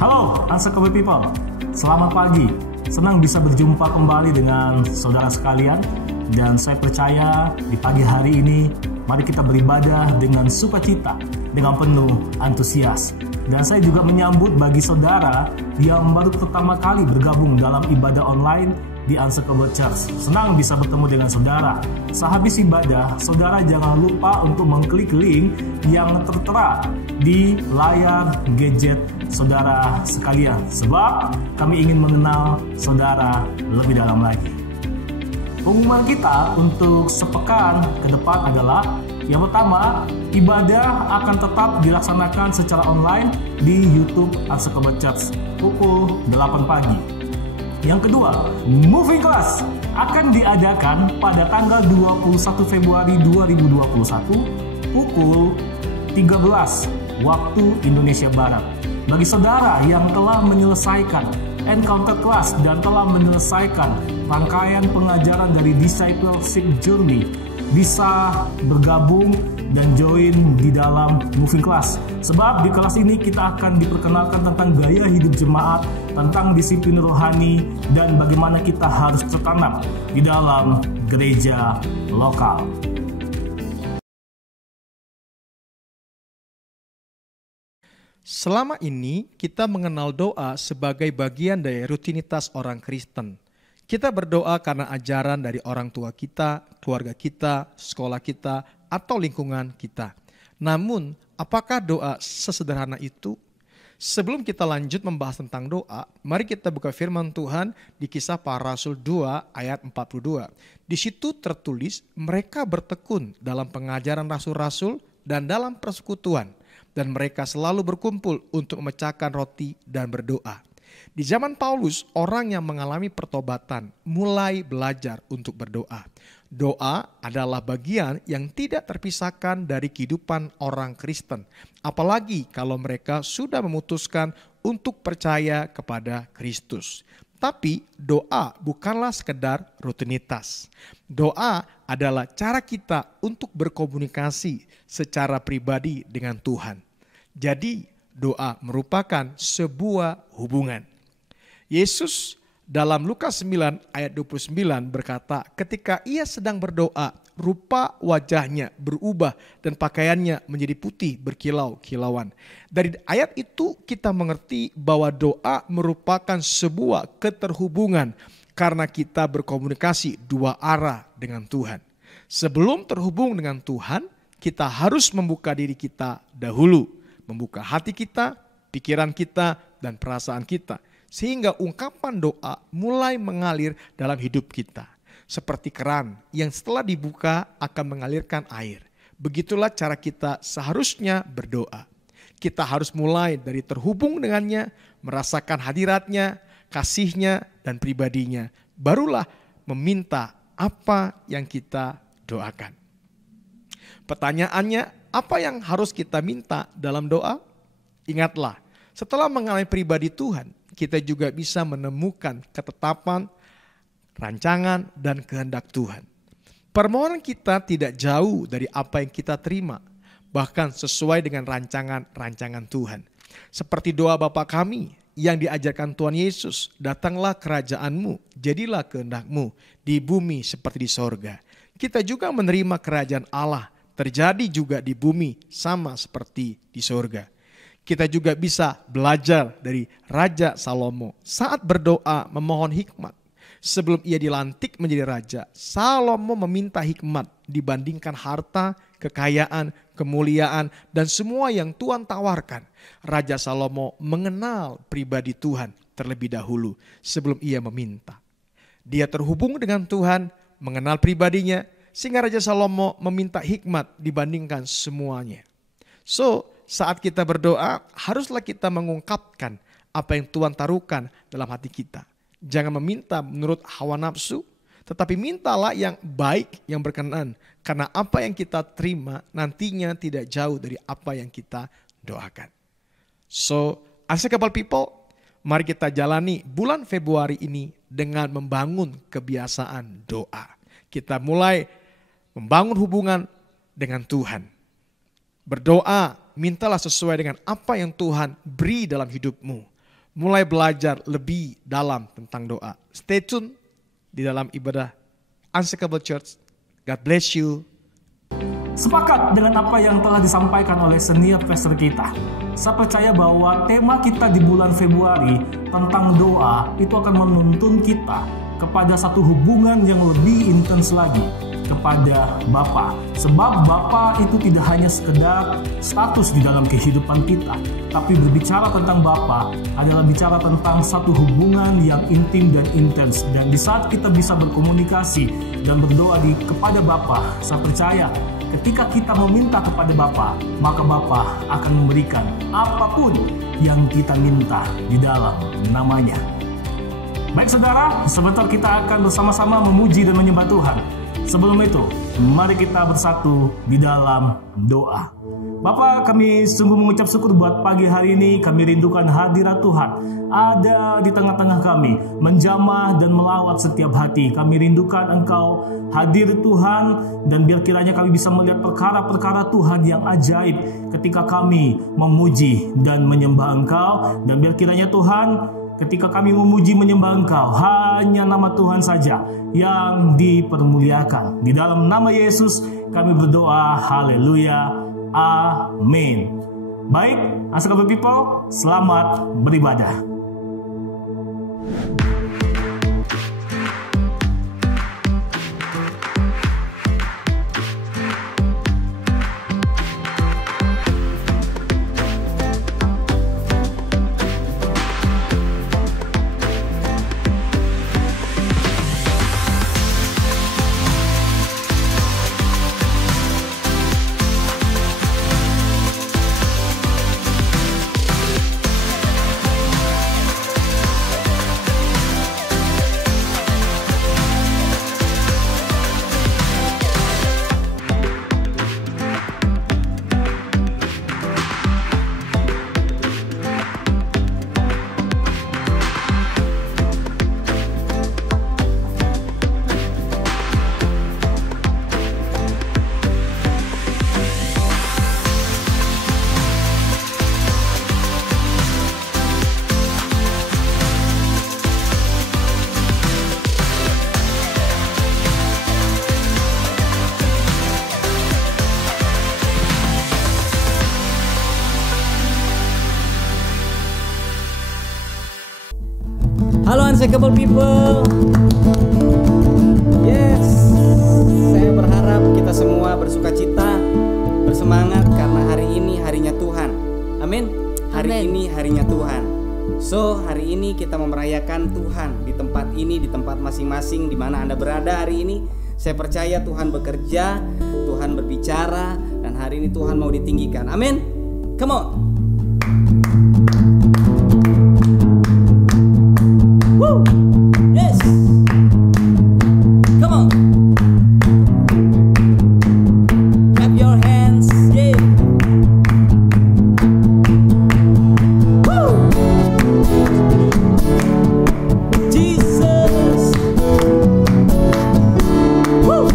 Halo Unstoppable People, selamat pagi. Senang bisa berjumpa kembali dengan saudara sekalian. Dan saya percaya di pagi hari ini, mari kita beribadah dengan sukacita, dengan penuh antusias. Dan saya juga menyambut bagi saudara yang baru pertama kali bergabung dalam ibadah online di Unstoppable Church. Senang bisa bertemu dengan saudara. Sehabis ibadah, saudara jangan lupa untuk mengklik link yang tertera di layar gadget saudara sekalian, sebab kami ingin mengenal saudara lebih dalam lagi. Pengumuman kita untuk sepekan ke depan adalah yang pertama, ibadah akan tetap dilaksanakan secara online di YouTube Unstoppable Church pukul 8 pagi. Yang kedua, Moving Class akan diadakan pada tanggal 21 Februari 2021 pukul 13 waktu Indonesia Barat. Bagi saudara yang telah menyelesaikan Encounter Class dan telah menyelesaikan rangkaian pengajaran dari Discipleship Journey, bisa bergabung dan join di dalam Moving Class. Sebab di kelas ini kita akan diperkenalkan tentang gaya hidup jemaat, tentang disiplin rohani, dan bagaimana kita harus tertanam di dalam gereja lokal. Selama ini kita mengenal doa sebagai bagian dari rutinitas orang Kristen. Kita berdoa karena ajaran dari orang tua kita, keluarga kita, sekolah kita, atau lingkungan kita. Namun, apakah doa sesederhana itu? Sebelum kita lanjut membahas tentang doa, mari kita buka firman Tuhan di Kisah Para Rasul 2 ayat 42. Di situ tertulis, mereka bertekun dalam pengajaran rasul-rasul dan dalam persekutuan. Dan mereka selalu berkumpul untuk memecahkan roti dan berdoa. Di zaman Paulus, orang yang mengalami pertobatan mulai belajar untuk berdoa. Doa adalah bagian yang tidak terpisahkan dari kehidupan orang Kristen. Apalagi kalau mereka sudah memutuskan untuk percaya kepada Kristus. Tapi doa bukanlah sekedar rutinitas. Doa adalah cara kita untuk berkomunikasi secara pribadi dengan Tuhan. Jadi doa merupakan sebuah hubungan. Yesus dalam Lukas 9 ayat 29 berkata, ketika ia sedang berdoa, rupa wajahnya berubah dan pakaiannya menjadi putih berkilau-kilauan. Dari ayat itu kita mengerti bahwa doa merupakan sebuah keterhubungan karena kita berkomunikasi dua arah dengan Tuhan. Sebelum terhubung dengan Tuhan, kita harus membuka diri kita dahulu, membuka hati kita, pikiran kita, dan perasaan kita. Sehingga ungkapan doa mulai mengalir dalam hidup kita. Seperti keran yang setelah dibuka akan mengalirkan air. Begitulah cara kita seharusnya berdoa. Kita harus mulai dari terhubung dengannya, merasakan hadiratnya, kasihnya, dan pribadinya. Barulah meminta apa yang kita doakan. Pertanyaannya, apa yang harus kita minta dalam doa? Ingatlah, setelah mengalami pribadi Tuhan, kita juga bisa menemukan ketetapan, rancangan, dan kehendak Tuhan. Permohonan kita tidak jauh dari apa yang kita terima, bahkan sesuai dengan rancangan Tuhan. Seperti doa Bapa kami yang diajarkan Tuhan Yesus, datanglah kerajaan-Mu, jadilah kehendak-Mu di bumi seperti di sorga. Kita juga menerima kerajaan Allah, terjadi juga di bumi sama seperti di sorga. Kita juga bisa belajar dari Raja Salomo saat berdoa memohon hikmat. Sebelum ia dilantik menjadi raja, Salomo meminta hikmat dibandingkan harta, kekayaan, kemuliaan, dan semua yang Tuhan tawarkan. Raja Salomo mengenal pribadi Tuhan terlebih dahulu sebelum ia meminta. Dia terhubung dengan Tuhan, mengenal pribadinya, sehingga Raja Salomo meminta hikmat dibandingkan semuanya. Saat kita berdoa, haruslah kita mengungkapkan apa yang Tuhan taruhkan dalam hati kita. Jangan meminta menurut hawa nafsu, tetapi mintalah yang baik, yang berkenan. Karena apa yang kita terima nantinya tidak jauh dari apa yang kita doakan. Unstoppable people, mari kita jalani bulan Februari ini dengan membangun kebiasaan doa. Kita mulai membangun hubungan dengan Tuhan. Berdoa, mintalah sesuai dengan apa yang Tuhan beri dalam hidupmu. mulai belajar lebih dalam tentang doa. Stay tune di dalam ibadah Unshakable Church. God bless you. Sepakat dengan apa yang telah disampaikan oleh senior pastor kita. Saya percaya bahwa tema kita di bulan Februari tentang doa itu akan menuntun kita kepada satu hubungan yang lebih intens lagi kepada Bapa. Sebab Bapa itu tidak hanya sekedar status di dalam kehidupan kita, tapi berbicara tentang Bapa adalah bicara tentang satu hubungan yang intim dan intens. Dan di saat kita bisa berkomunikasi dan berdoa kepada Bapa, saya percaya ketika kita meminta kepada Bapa, maka Bapa akan memberikan apapun yang kita minta di dalam namanya. Baik saudara, sebentar kita akan bersama-sama memuji dan menyembah Tuhan. Sebelum itu, mari kita bersatu di dalam doa. Bapa, kami sungguh mengucap syukur buat pagi hari ini. Kami rindukan hadirat Tuhan ada di tengah-tengah kami, menjamah dan melawat setiap hati. Kami rindukan Engkau hadir Tuhan, dan biar kiranya kami bisa melihat perkara-perkara Tuhan yang ajaib ketika kami memuji dan menyembah Engkau. Dan biar kiranya Tuhan, ketika kami memuji menyembah Engkau, hanya nama Tuhan saja yang dipermuliakan. Di dalam nama Yesus kami berdoa, haleluya, amin. Baik, Unshakable People, selamat beribadah. Halo Unshakable People. Yes, saya berharap kita semua bersukacita, bersemangat karena hari ini harinya Tuhan. Amin. Hari ini harinya Tuhan. So, hari ini kita merayakan Tuhan di tempat ini, di tempat masing-masing di mana Anda berada hari ini. Saya percaya Tuhan bekerja, Tuhan berbicara, dan hari ini Tuhan mau ditinggikan. Amin. Come on. Woo! Yes. Come on. Clap your hands. Yeah. Woo! Jesus. Woo!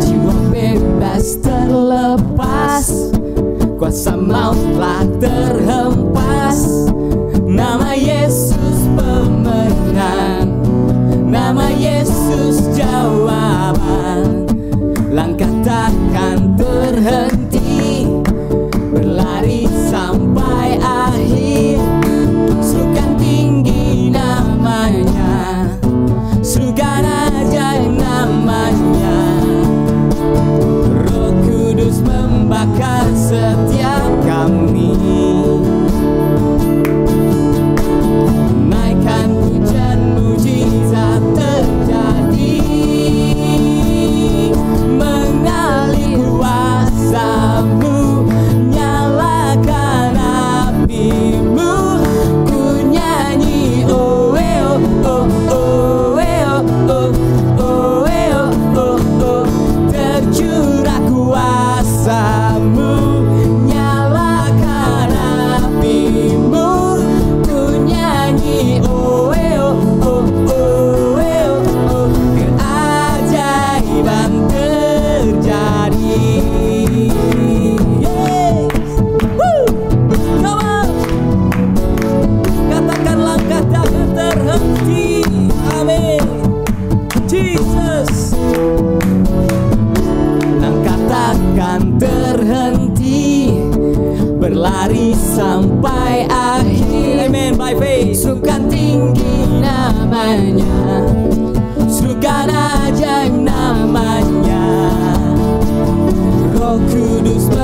Jiwa bebas terlepas, kuasa maut telah terhempas. Nama Yesus pemenang, nama Yesus jawaban. Langkah takkan terhenti, berlari sampai akhir. Serukan tinggi namanya, serukan ajaib namanya. Roh Kudus membakar setiap kami. Naikkan hujan mujizat terjadi, mengalir kuasa-Mu.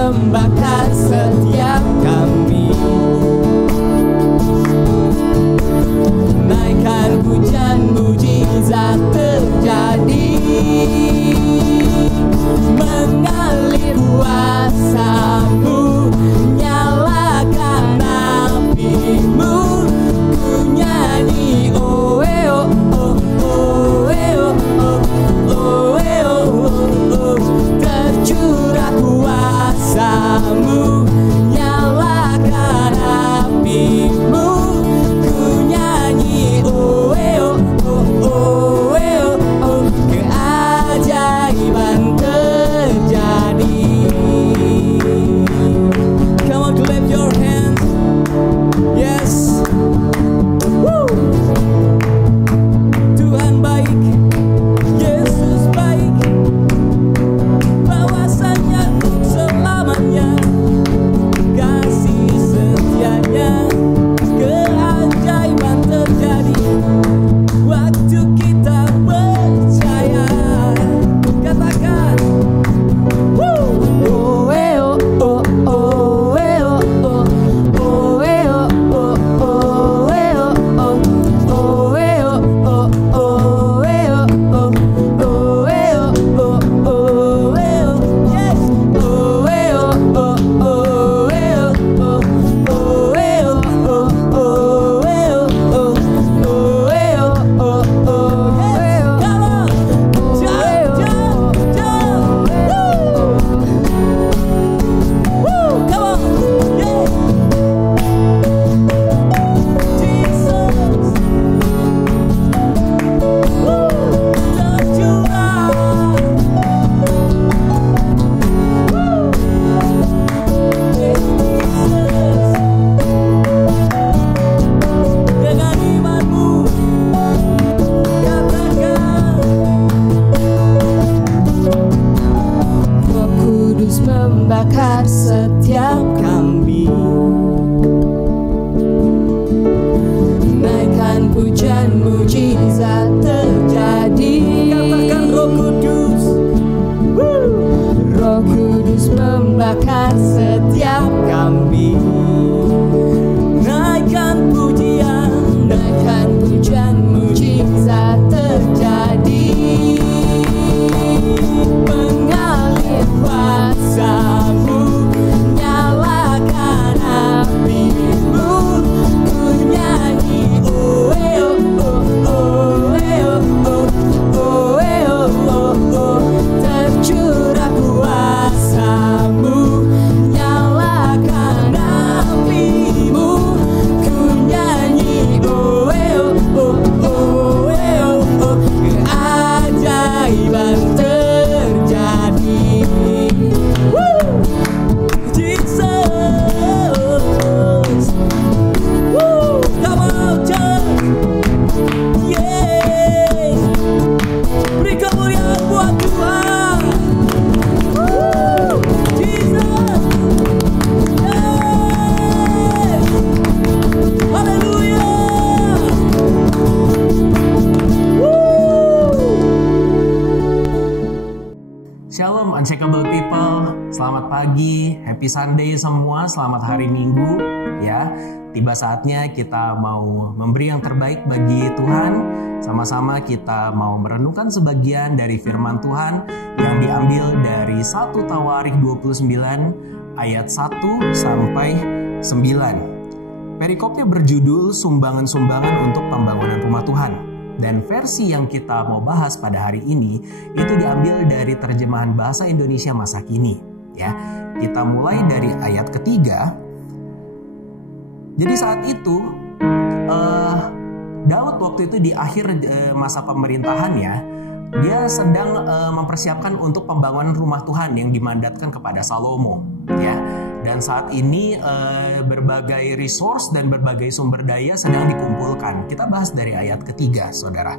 membakar setiap kami. Naikkan hujan mujizat terjadi, mengalir kuasa-Mu, nyalakan api-Mu, ku nyanyi oh eh oh oh oh eh oh oh oh eh oh oh, tercurah kuasa-Mu, nyalakan api-Mu, ku nyanyi oh eh oh oh oh eh oh oh, keajaiban terjadi. Come on, clap your hands. Yes. Woo. Tuhan baik, Yesus baik, bahwasanya selamanya, kasih setianya, keajaiban terjadi waktu kita percaya. Katakan oh eh oh oh oh eh oh oh oh eh oh oh oh eh oh oh oh eh oh oh oh eh oh oh oh eh oh oh oh eh oh yes oh eh oh oh oh eh oh oh oh eh oh oh oh eh oh oh oh eh oh oh oh yes. Come on, jump jump jump, woo, come on, yeah, Jesus, woo, tercurah, woo, yes, Jesus, dengan imanmu, katakan Roh Kudus membakar setiap kami. Naikkan pujian mujizat terjadi. Katakan Roh Kudus. Woo. Roh Kudus membakar setiap kami. Naikkan pujian mujizat terjadi, mengalir kuasa-Mu, nyalakan api-Mu, ku nyanyi oh eh oh oh oh eh oh oh oh eh oh oh oh, tercurah kuasa-Mu, nyalakan api-Mu, ku nyanyi oh eh oh oh oh eh oh oh, keajaiban terjadi. Woo! Jesus. Woo! Come on, church. Yeah. Beri kemuliaan buat Tuhan. Woo! Jesus. Yeah. Haleluya. Shalom Unshakable People, selamat pagi, happy Sunday semua, selamat hari Minggu ya. Tiba saatnya kita mau memberi yang terbaik bagi Tuhan. Sama-sama kita mau merenungkan sebagian dari firman Tuhan yang diambil dari 1 Tawarikh 29 ayat 1 sampai 9. Perikopnya berjudul Sumbangan-sumbangan untuk pembangunan rumah Tuhan. Dan versi yang kita mau bahas pada hari ini itu diambil dari terjemahan bahasa Indonesia masa kini ya. Kita mulai dari ayat ketiga. Jadi saat itu Daud waktu itu di akhir masa pemerintahannya, dia sedang mempersiapkan untuk pembangunan rumah Tuhan yang dimandatkan kepada Salomo ya. Dan saat ini berbagai resource dan berbagai sumber daya sedang dikumpulkan. Kita bahas dari ayat ketiga, saudara.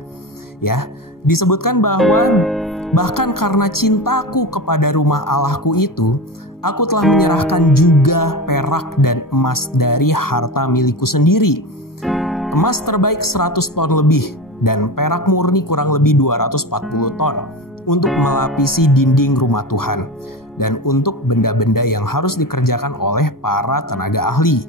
Ya, disebutkan bahwa bahkan karena cintaku kepada rumah Allahku itu, aku telah menyerahkan juga perak dan emas dari harta milikku sendiri. Emas terbaik 100 ton lebih dan perak murni kurang lebih 240 ton untuk melapisi dinding rumah Tuhan. dan untuk benda-benda yang harus dikerjakan oleh para tenaga ahli.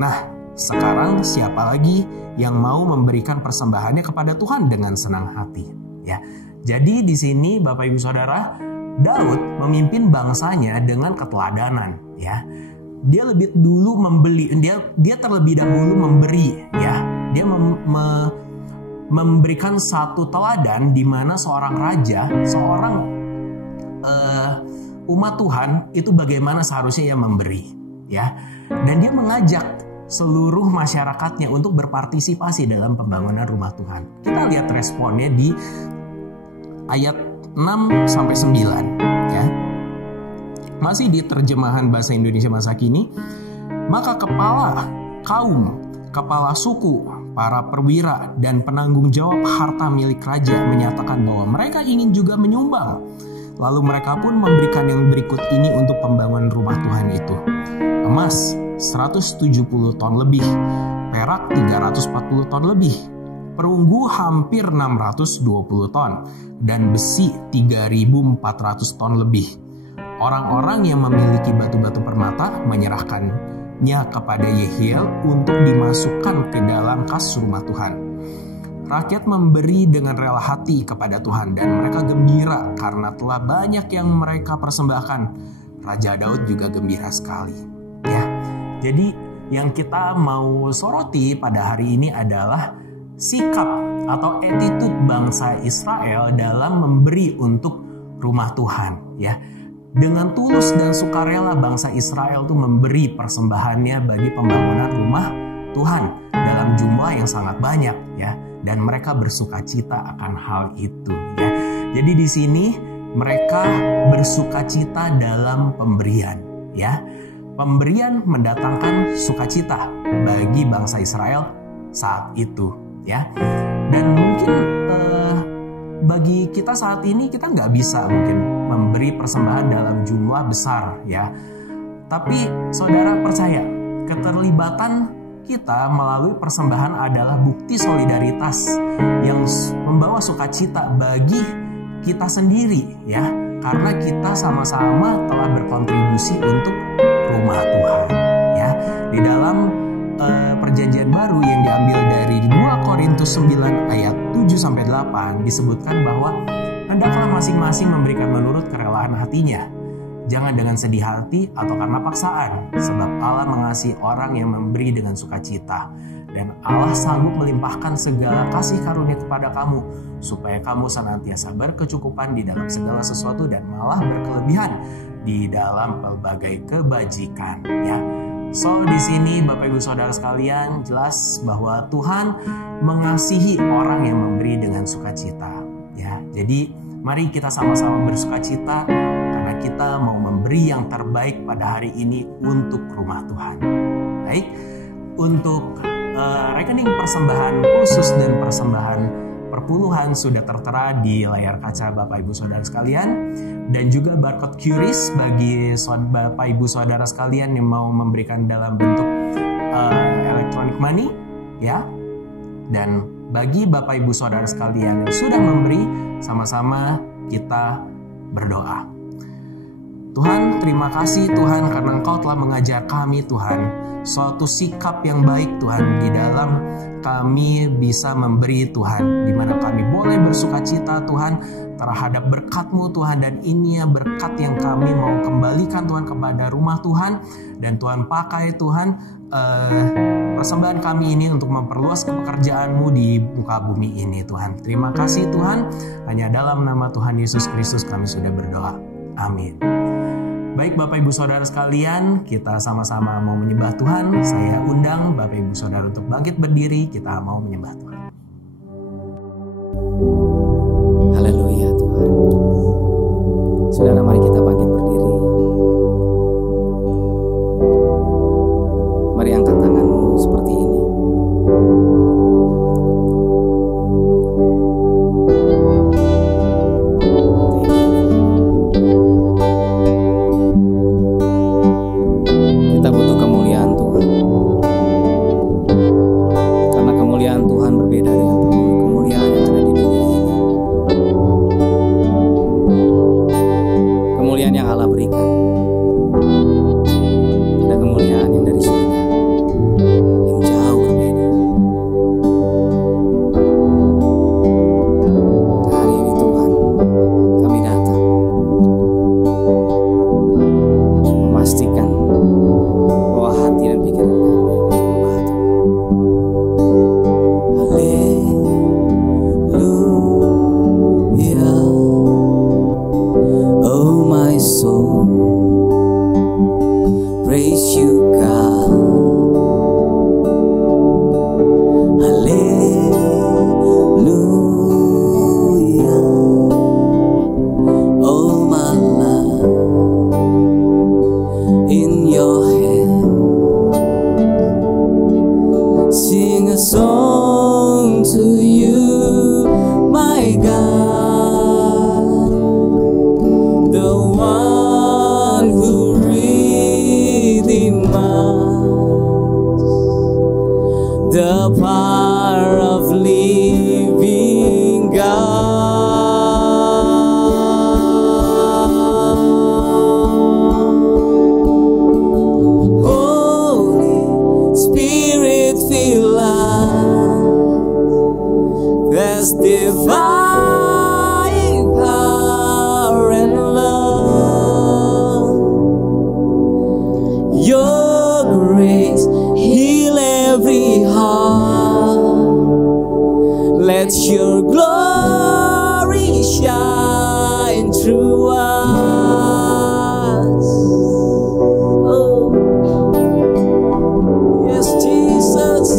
Nah, sekarang siapa lagi yang mau memberikan persembahannya kepada Tuhan dengan senang hati? Ya, jadi di sini Bapak Ibu Saudara, Daud memimpin bangsanya dengan keteladanan. Ya, dia lebih dulu membeli, dia terlebih dahulu memberi. Ya, dia memberikan satu teladan di mana seorang raja, seorang umat Tuhan itu bagaimana seharusnya ia memberi, ya. Dan dia mengajak seluruh masyarakatnya untuk berpartisipasi dalam pembangunan rumah Tuhan. Kita lihat responnya di ayat 6 sampai 9, ya. Masih di terjemahan bahasa Indonesia masa kini. Maka kepala kaum, kepala suku, para perwira dan penanggung jawab harta milik raja menyatakan bahwa mereka ingin juga menyumbang. Lalu mereka pun memberikan yang berikut ini untuk pembangunan rumah Tuhan itu. Emas 170 ton lebih, perak 340 ton lebih, perunggu hampir 620 ton, dan besi 3.400 ton lebih. Orang-orang yang memiliki batu-batu permata menyerahkannya kepada Yehiel untuk dimasukkan ke dalam kas rumah Tuhan. Rakyat memberi dengan rela hati kepada Tuhan dan mereka gembira karena telah banyak yang mereka persembahkan. Raja Daud juga gembira sekali. Ya, jadi yang kita mau soroti pada hari ini adalah sikap atau attitude bangsa Israel dalam memberi untuk rumah Tuhan. Ya, dengan tulus dan sukarela bangsa Israel itu memberi persembahannya bagi pembangunan rumah Tuhan dalam jumlah yang sangat banyak, ya. Dan mereka bersukacita akan hal itu, ya. Jadi di sini mereka bersukacita dalam pemberian, ya. Pemberian mendatangkan sukacita bagi bangsa Israel saat itu, ya. Dan mungkin bagi kita saat ini kita nggak bisa mungkin memberi persembahan dalam jumlah besar, ya. Tapi saudara percaya keterlibatan kita melalui persembahan adalah bukti solidaritas yang membawa sukacita bagi kita sendiri, ya, karena kita sama-sama telah berkontribusi untuk rumah Tuhan, ya. Di dalam perjanjian baru yang diambil dari 2 Korintus 9 ayat 7-8 disebutkan bahwa hendaklah masing-masing memberikan menurut kerelaan hatinya. Jangan dengan sedih hati atau karena paksaan, sebab Allah mengasihi orang yang memberi dengan sukacita. Dan Allah sanggup melimpahkan segala kasih karunia kepada kamu, supaya kamu senantiasa berkecukupan di dalam segala sesuatu dan malah berkelebihan di dalam pelbagai kebajikan. Ya, so di sini Bapak Ibu Saudara sekalian jelas bahwa Tuhan mengasihi orang yang memberi dengan sukacita. Ya, jadi mari kita sama-sama bersukacita. Karena kita mau memberi yang terbaik pada hari ini untuk rumah Tuhan. Baik, untuk rekening persembahan khusus dan persembahan perpuluhan sudah tertera di layar kaca Bapak Ibu Saudara sekalian. Dan juga barcode QRIS bagi Bapak Ibu Saudara sekalian yang mau memberikan dalam bentuk electronic money, ya. Dan bagi Bapak Ibu Saudara sekalian yang sudah memberi, sama-sama kita berdoa. Tuhan, terima kasih Tuhan karena Engkau telah mengajar kami Tuhan suatu sikap yang baik Tuhan di dalam kami bisa memberi Tuhan, di mana kami boleh bersukacita Tuhan terhadap berkat-Mu Tuhan, dan ini ya berkat yang kami mau kembalikan Tuhan kepada rumah Tuhan, dan Tuhan pakai Tuhan persembahan kami ini untuk memperluas pekerjaan-Mu di muka bumi ini Tuhan. Terima kasih Tuhan, hanya dalam nama Tuhan Yesus Kristus kami sudah berdoa. Amin. Baik Bapak Ibu Saudara sekalian, kita sama-sama mau menyembah Tuhan. Saya undang Bapak Ibu Saudara untuk bangkit berdiri, kita mau menyembah Tuhan. Haleluya Tuhan. Saudara, mari kita bangkit berdiri. Mari angkat tanganmu seperti ini. Kita butuh kemuliaan Tuhan. Karena kemuliaan Tuhan berbeda kemuliaan yang Allah berikan. Ada kemuliaan yang dari surga, yang jauh berbeda. Hari ini Tuhan, kami datang memastikan bahwa hati dan pikiran kami menyembah Tuhan. Haleluya. Oh my soul, praise you God. Hallelujah. Oh my life in your hand, sing a song to you, my God, the one who redeemed us, the power of living God. Holy Spirit, fill us, there's divine power and love. Your grace heal every heart. Let your glory shine through us. Oh, yes, Jesus.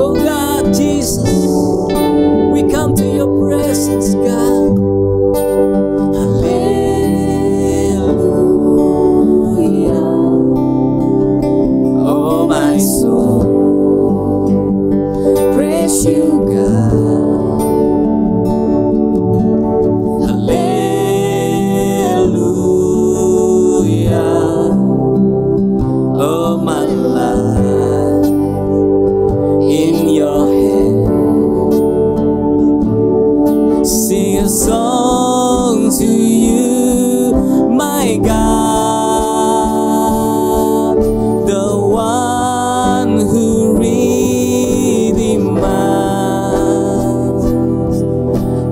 Oh God, Jesus, we come to your presence, God. Hallelujah. Oh my soul, praise you, God. Hallelujah. Oh my life in your hand, sing a song to you, my God, the one who redeemed us,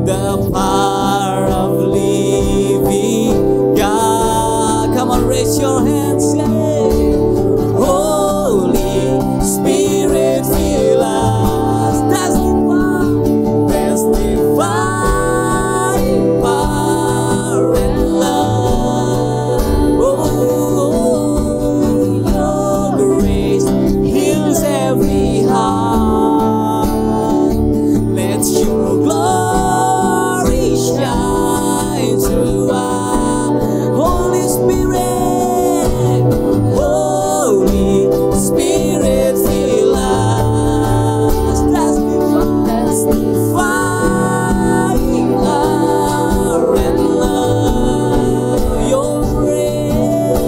the power of living God. Come on, raise your hands, say, Holy Spirit, fill us. That's divine power and love. Oh, your grace heals every heart. Let your glory shine through us. Holy Spirit, Holy Spirit, fill us. That's divine power and love. Your grace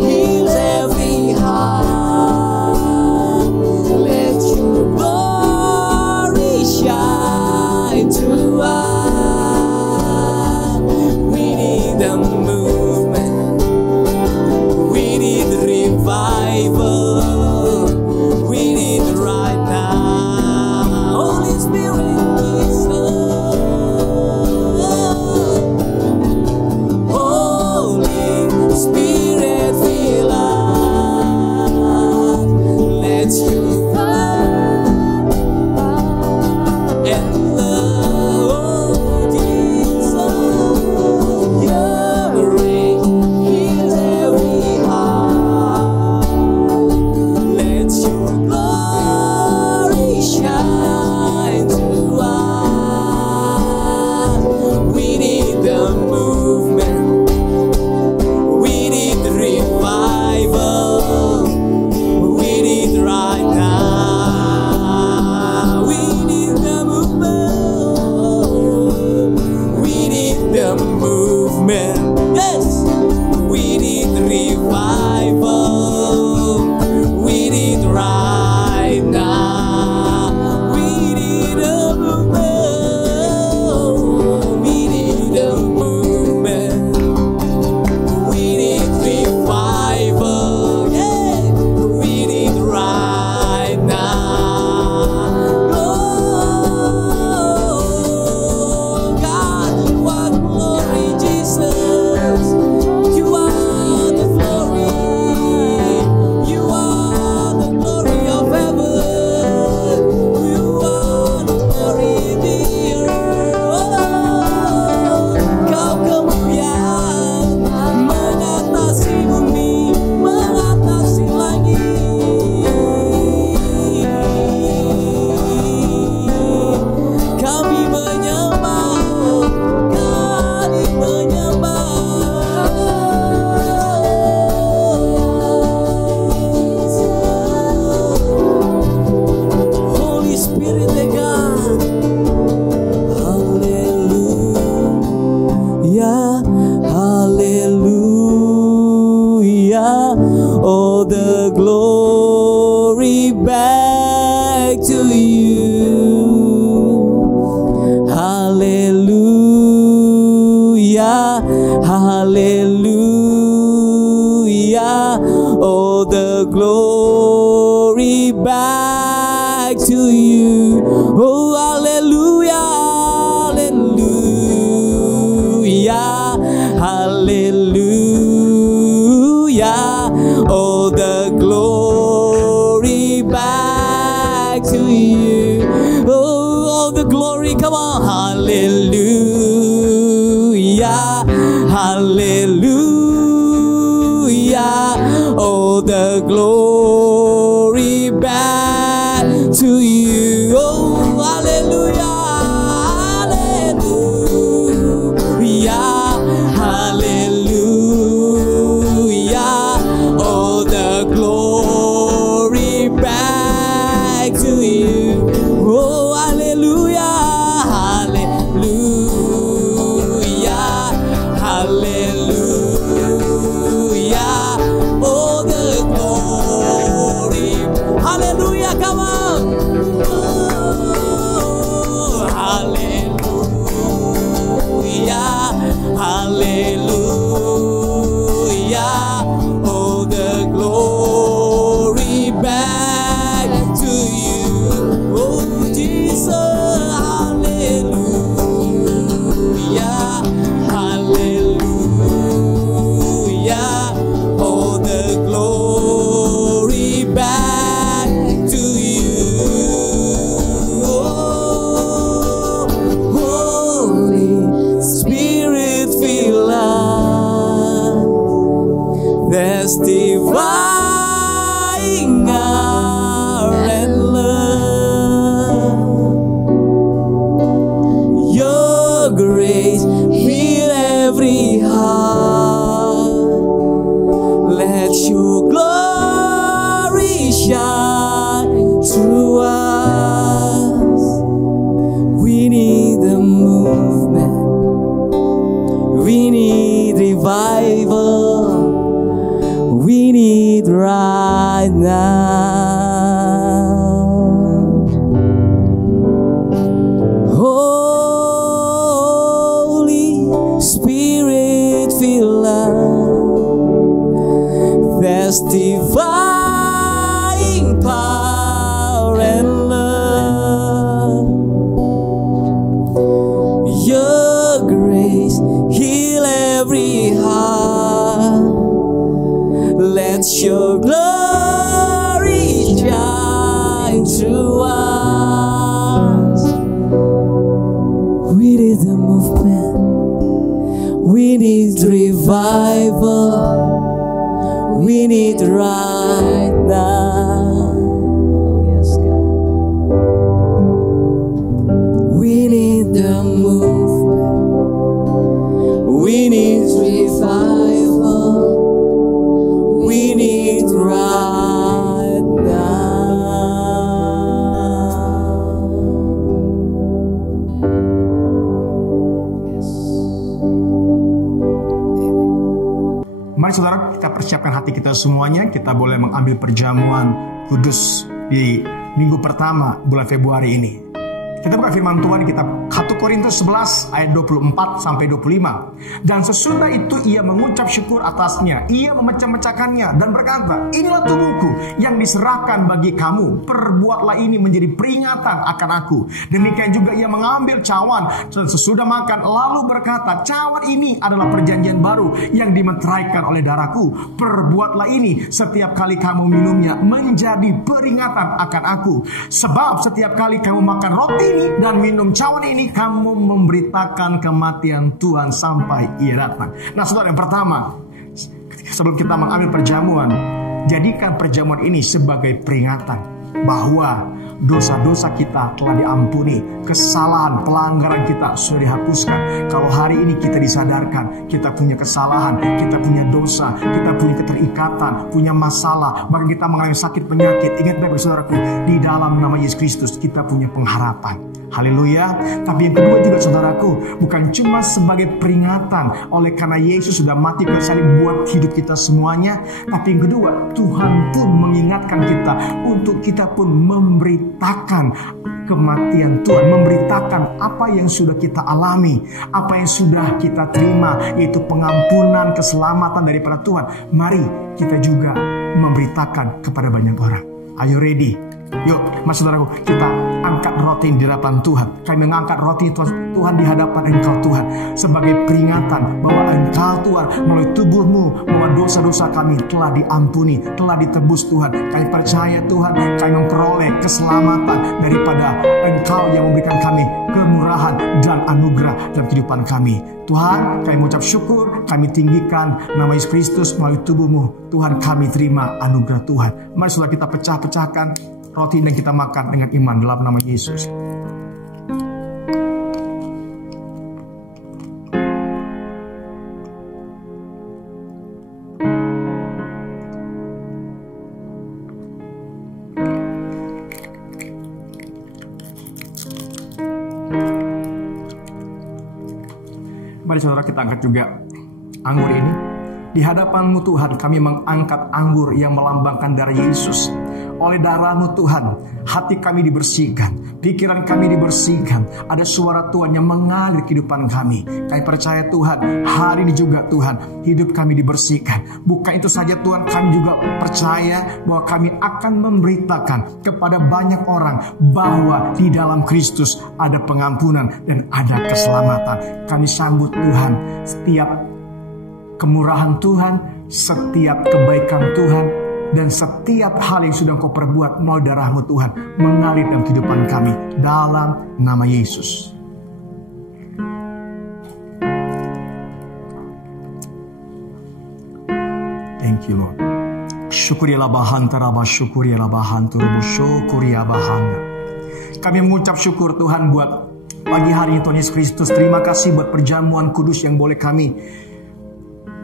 heals every heart. Let your glory shine through us. We need a movement. We need revival. We need right now. Holy Spirit, Jesus. Holy Spirit, fill us. Let your fire and love, Jesus. Your grace heals every heart. Let your glory shine through us. We need the movement. We need revival. We need right now. We need the movement. We need the movement. Yes. We need revival. We need right now. We need a movement. hallelujah, hallelujah. All the glory back to you. Oh, hallelujah, hallelujah, hallelujah. All the glory back to you. Oh, all the glory, come on, hallelujah, hallelujah. All the glory back to you. Oh, hallelujah, hallelujah, hallelujah. All the glory back to you. Oh, hallelujah, hallelujah, hallelujah. All the glory, hallelujah, come on. Oh, hallelujah, hallelujah. All the glory back to you. Oh, Jesus, hallelujah, hallelujah. All the glory back to you. Oh, Holy Spirit, fill us, testifying our and love. Your grace fill every heart. Let your glory shine through us. We need the movement. We need revival. We need right now. Holy Spirit, fill us, testifying power and love. Your grace heal every heart. Let your glory shine through us. We need the movement. We need revival. We need right now. Yes, God. We need the movement. We need revival. We need right now. Yes. Mari saudara, kita persiapkan hati kita semuanya. Kita boleh mengambil perjamuan kudus di minggu pertama bulan Februari ini. Kita buka firman Tuhan di kitab 1 Korintus 11 ayat 24 sampai 25. Dan sesudah itu ia mengucap syukur atasnya, ia memecah-mecahkannya dan berkata, inilah tubuhku yang diserahkan bagi kamu, perbuatlah ini menjadi peringatan akan aku. Demikian juga ia mengambil cawan dan sesudah makan lalu berkata, cawan ini adalah perjanjian baru yang dimeteraikan oleh darahku, perbuatlah ini setiap kali kamu minumnya menjadi peringatan akan aku. Sebab setiap kali kamu makan roti ini dan minum cawan ini, kamu memberitakan kematian Tuhan sampai ia datang. Nah saudara, yang pertama, sebelum kita mengambil perjamuan, jadikan perjamuan ini sebagai peringatan bahwa dosa-dosa kita telah diampuni, kesalahan, pelanggaran kita sudah dihapuskan. Kalau hari ini kita disadarkan, kita punya kesalahan, kita punya dosa, kita punya keterikatan, punya masalah, bahkan kita mengalami sakit penyakit. Ingat baik saudaraku, di dalam nama Yesus Kristus kita punya pengharapan. Haleluya. Tapi yang kedua juga saudaraku, bukan cuma sebagai peringatan oleh karena Yesus sudah mati kayu salib buat hidup kita semuanya. Tapi yang kedua, Tuhan pun mengingatkan kita untuk kita pun memberitakan kematian Tuhan, memberitakan apa yang sudah kita alami, apa yang sudah kita terima, yaitu pengampunan, keselamatan daripada Tuhan. Mari kita juga memberitakan kepada banyak orang. Are you ready? Yuk, mas saudaraku, kita angkat roti di hadapan Tuhan. Kami mengangkat roti Tuhan di hadapan Engkau Tuhan, sebagai peringatan bahwa Engkau Tuhan melalui tubuh-Mu, bahwa dosa-dosa kami telah diampuni, telah ditebus Tuhan. Kami percaya Tuhan, kami memperoleh keselamatan daripada Engkau yang memberikan kami kemurahan dan anugerah dalam kehidupan kami. Tuhan, kami mengucap syukur, kami tinggikan nama Yesus Kristus melalui tubuh-Mu. Tuhan, kami terima anugerah Tuhan. Mari saudara kita pecah-pecahkan roti dan kita makan dengan iman dalam nama Yesus. Mari saudara kita angkat juga anggur ini. Di hadapan-Mu Tuhan, kami mengangkat anggur yang melambangkan darah Yesus. Oleh darah-Mu Tuhan, hati kami dibersihkan, pikiran kami dibersihkan. Ada suara Tuhan yang mengalir kehidupan kami. Kami percaya Tuhan, hari ini juga Tuhan, hidup kami dibersihkan. Bukan itu saja Tuhan, kami juga percaya bahwa kami akan memberitakan kepada banyak orang bahwa di dalam Kristus ada pengampunan dan ada keselamatan. Kami sambut Tuhan, setiap kemurahan Tuhan, setiap kebaikan Tuhan, dan setiap hal yang sudah Engkau perbuat melalui darah-Mu Tuhan mengalir dalam kehidupan kami dalam nama Yesus. Thank you Lord. Syukurilah bahan tarabah, syukurilah bahan turubu, syukurilah bahan. Kami mengucap syukur Tuhan buat pagi hari ini Tuhan Yesus Kristus. Terima kasih buat perjamuan kudus yang boleh kami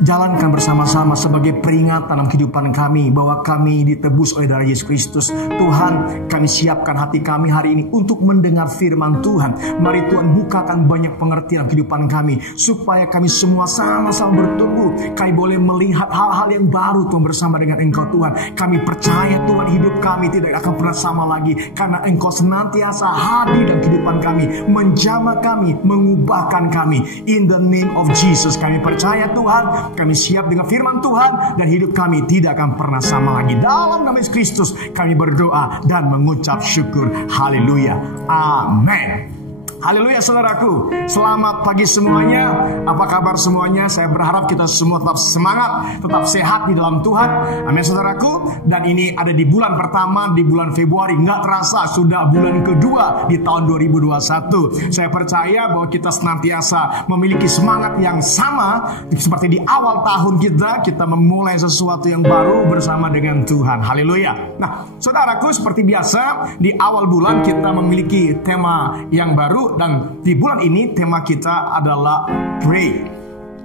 jalankan bersama-sama sebagai peringatan dalam kehidupan kami bahwa kami ditebus oleh darah Yesus Kristus. Tuhan, kami siapkan hati kami hari ini untuk mendengar firman Tuhan. Mari Tuhan bukakan banyak pengertian kehidupan kami supaya kami semua sama-sama bertumbuh. Kami boleh melihat hal-hal yang baru Tuhan bersama dengan Engkau Tuhan. Kami percaya Tuhan hidup kami tidak akan pernah sama lagi karena Engkau senantiasa hadir dalam kehidupan kami, menjamah kami, mengubahkan kami. In the name of Jesus, kami percaya Tuhan, kami siap dengan firman Tuhan dan hidup kami tidak akan pernah sama lagi. Dalam nama Yesus Kristus kami berdoa dan mengucap syukur. Haleluya. Amin. Haleluya saudaraku. Selamat pagi semuanya. Apa kabar semuanya? Saya berharap kita semua tetap semangat, tetap sehat di dalam Tuhan. Amin saudaraku. Dan ini ada di bulan pertama, di bulan Februari. Nggak terasa sudah bulan kedua di tahun 2021. Saya percaya bahwa kita senantiasa memiliki semangat yang sama. Seperti di awal tahun kita memulai sesuatu yang baru bersama dengan Tuhan. Haleluya. Nah saudaraku, seperti biasa di awal bulan kita memiliki tema yang baru. Dan di bulan ini tema kita adalah pray,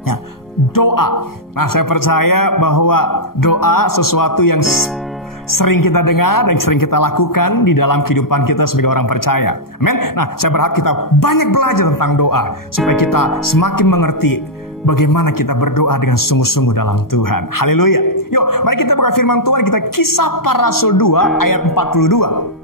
ya, doa. Nah saya percaya bahwa doa sesuatu yang sering kita dengar dan sering kita lakukan di dalam kehidupan kita sebagai orang percaya. Amin. Nah saya berharap kita banyak belajar tentang doa supaya kita semakin mengerti bagaimana kita berdoa dengan sungguh-sungguh dalam Tuhan. Haleluya. Yuk mari kita buka firman Tuhan. Kita Kisah Para Rasul 2 ayat 42.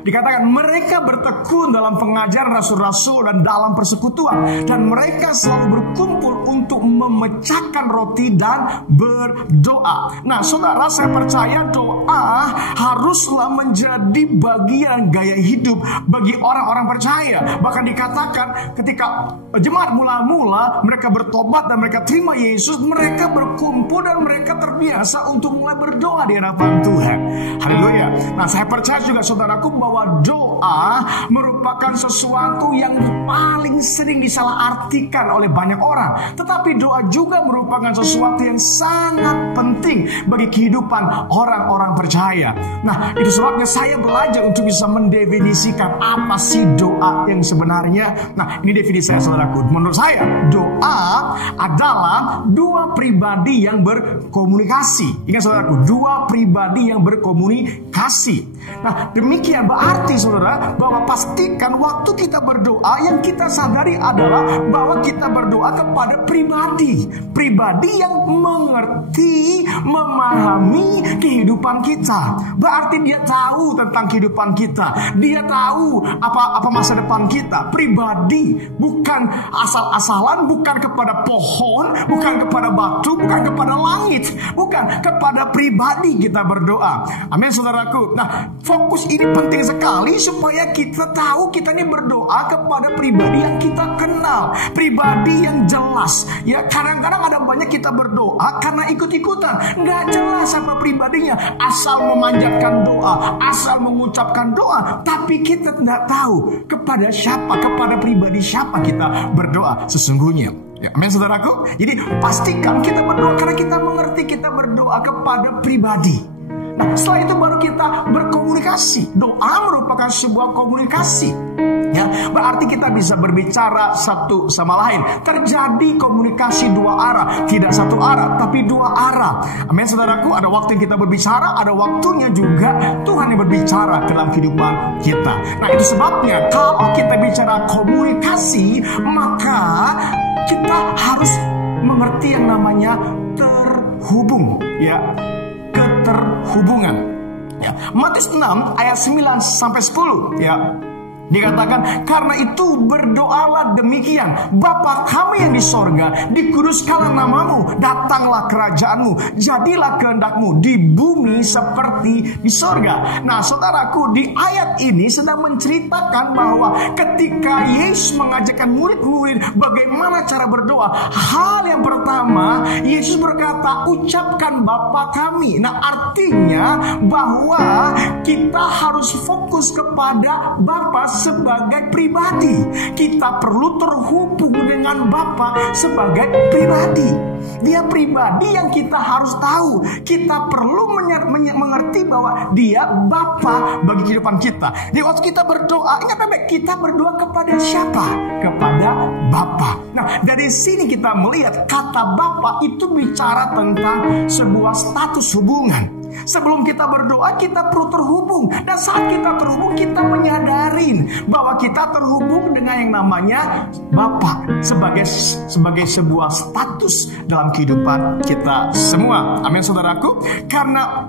Dikatakan mereka bertekun dalam pengajaran rasul-rasul dan dalam persekutuan, dan mereka selalu berkumpul untuk memecahkan roti dan berdoa. Nah saudara, saya percaya doa haruslah menjadi bagian gaya hidup bagi orang-orang percaya. Bahkan dikatakan ketika jemaat mula-mula mereka bertobat dan mereka terima Yesus, mereka berkumpul dan mereka terbiasa untuk mulai berdoa di hadapan Tuhan. Haleluya. Nah saya percaya juga saudaraku bahwa doa merupakan sesuatu yang paling sering disalahartikan oleh banyak orang. Tetapi doa juga merupakan sesuatu yang sangat penting bagi kehidupan orang-orang percaya. Nah itu sebabnya saya belajar untuk bisa mendefinisikan apa sih doa yang sebenarnya. Nah ini definisi saya saudaraku. Menurut saya doa adalah dua pribadi yang berkomunikasi. Ingat saudaraku, dua pribadi yang berkomunikasi. Nah demikian berarti saudara bahwa pastikan pastikan waktu kita berdoa yang kita sadari adalah bahwa kita berdoa kepada pribadi yang mengerti, memahami kehidupan kita. Berarti dia tahu tentang kehidupan kita, dia tahu apa masa depan kita. Pribadi, bukan asal-asalan, bukan kepada pohon, bukan kepada batu, bukan kepada langit, bukan kepada pribadi kita berdoa. Amin, saudaraku. Nah, fokus ini penting sekali supaya kita tahu kita ini berdoa kepada pribadi yang kita kenal, pribadi yang jelas. Ya, kadang-kadang ada banyak kita berdoa karena ikut-ikutan, nggak jelas apa pribadinya, asal memanjatkan doa, asal mengucapkan doa, tapi kita tidak tahu kepada siapa, kepada pribadi siapa kita berdoa sesungguhnya. Ya, amin, saudaraku. Jadi pastikan kita berdoa karena kita mengerti kita berdoa kepada pribadi. Nah, setelah itu baru kita berkomunikasi. Doa merupakan sebuah komunikasi. Ya, berarti kita bisa berbicara satu sama lain. Terjadi komunikasi dua arah, tidak satu arah, tapi dua arah. Amin, saudaraku. Ada waktu yang kita berbicara, ada waktunya juga Tuhan yang berbicara dalam kehidupan kita. Nah, itu sebabnya kalau kita bicara komunikasi, maka kita harus mengerti yang namanya terhubung, ya, keterhubungan. Ya, Matius 6 ayat 9 sampai 10, ya. Dikatakan, karena itu berdoalah demikian, Bapa kami yang di sorga, dikuduskanlah namamu, datanglah kerajaanmu, jadilah kehendakmu di bumi seperti di sorga. Nah, saudaraku, di ayat ini sedang menceritakan bahwa ketika Yesus mengajarkan murid-murid bagaimana cara berdoa, hal yang pertama Yesus berkata, ucapkan Bapa kami. Nah, artinya bahwa kita harus fokus kepada Bapa sebagai pribadi. Kita perlu terhubung dengan Bapa sebagai pribadi. Dia pribadi yang kita harus tahu. Kita perlu mengerti bahwa dia Bapa bagi kehidupan kita. Jadi waktu kita berdoa, ingat baik-baik, kita berdoa kepada siapa? Kepada Bapa. Nah, dari sini kita melihat kata Bapa itu bicara tentang sebuah status hubungan. Sebelum kita berdoa, kita perlu terhubung. Dan saat kita terhubung, kita menyadarin bahwa kita terhubung dengan yang namanya Bapa sebagai sebuah status dalam kehidupan kita semua. Amin, saudaraku. Karena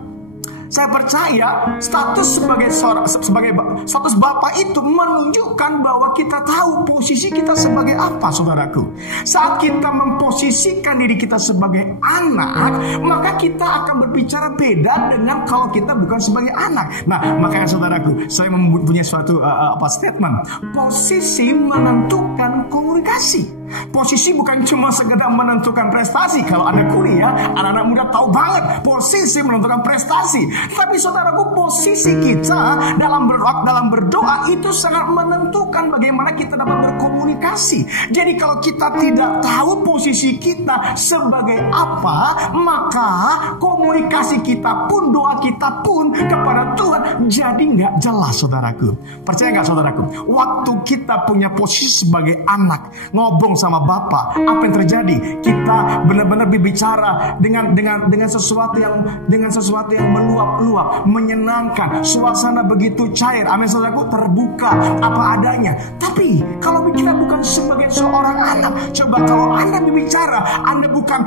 saya percaya status sebagai status Bapa itu menunjukkan bahwa kita tahu posisi kita sebagai apa, saudaraku. Saat kita memposisikan diri kita sebagai anak, maka kita akan berbicara beda dengan kalau kita bukan sebagai anak. Nah, makanya saudaraku, saya mempunyai suatu statement. Posisi menentukan komunikasi. Posisi bukan cuma sekedar menentukan prestasi. Kalau ada kuliah, anak-anak muda tahu banget posisi menentukan prestasi. Tapi saudaraku, posisi kita dalam berdoa itu sangat menentukan bagaimana kita dapat berkomunikasi. Jadi kalau kita tidak tahu posisi kita sebagai apa, maka komunikasi kita pun, doa kita pun kepada Tuhan jadi nggak jelas, saudaraku. Percaya nggak, saudaraku? Waktu kita punya posisi sebagai anak, ngobrol sama Bapa, apa yang terjadi? Kita benar-benar berbicara dengan sesuatu yang meluap-luap, menyenangkan, suasana begitu cair. Amin, saudaraku, terbuka apa adanya. Tapi kalau kita bukan sebagai seorang anak, coba kalau Anda berbicara, Anda bukan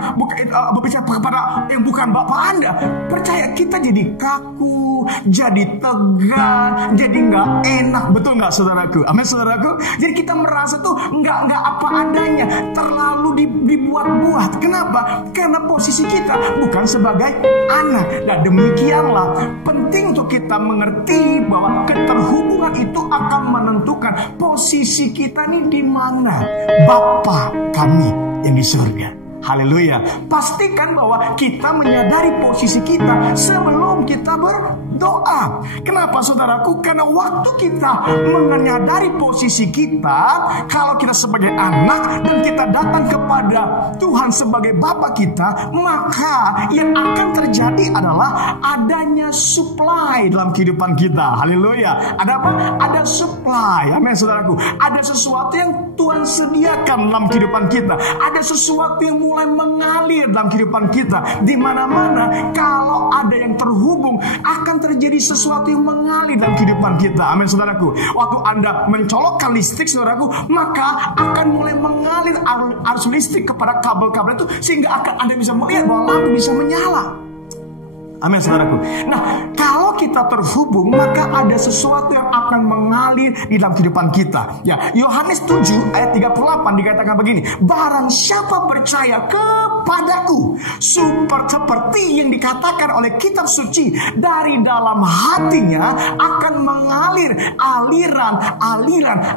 berbicara kepada yang bukan Bapa Anda, percaya kita jadi kaku, jadi tegang, jadi nggak enak, betul nggak, saudaraku? Amin, saudaraku. Jadi kita merasa tuh nggak apa adanya, terlalu dibuat-buat. Kenapa? Karena posisi kita bukan sebagai anak. Dan demikianlah penting untuk kita mengerti bahwa keterhubungan itu akan menentukan posisi kita nih di mana. Bapa kami yang di surga. Haleluya. Pastikan bahwa kita menyadari posisi kita sebelum kita berdoa. Kenapa, saudaraku? Karena waktu kita menyadari posisi kita, kalau kita sebagai anak dan kita datang kepada Tuhan sebagai Bapa kita, maka yang akan terjadi adalah adanya supply dalam kehidupan kita. Haleluya. Ada apa? Ada supply. Amin, saudaraku. Ada sesuatu yang Tuhan sediakan dalam kehidupan kita. Ada sesuatu yang mulai mengalir dalam kehidupan kita. Di mana-mana kalau ada yang terhubung, akan terjadi sesuatu yang mengalir dalam kehidupan kita. Amin, saudaraku. Waktu Anda mencolokkan listrik, saudaraku, maka akan mulai mengalir arus listrik kepada kabel-kabel itu, sehingga akan Anda bisa melihat bahwa lampu bisa menyala. Amin, saudaraku. Nah, kalau kita terhubung, maka ada sesuatu yang akan mengalir di dalam kehidupan kita. Ya, Yohanes 7 ayat 38 dikatakan begini, barang siapa percaya kepadaku, seperti yang dikatakan oleh kitab suci, dari dalam hatinya akan mengalir aliran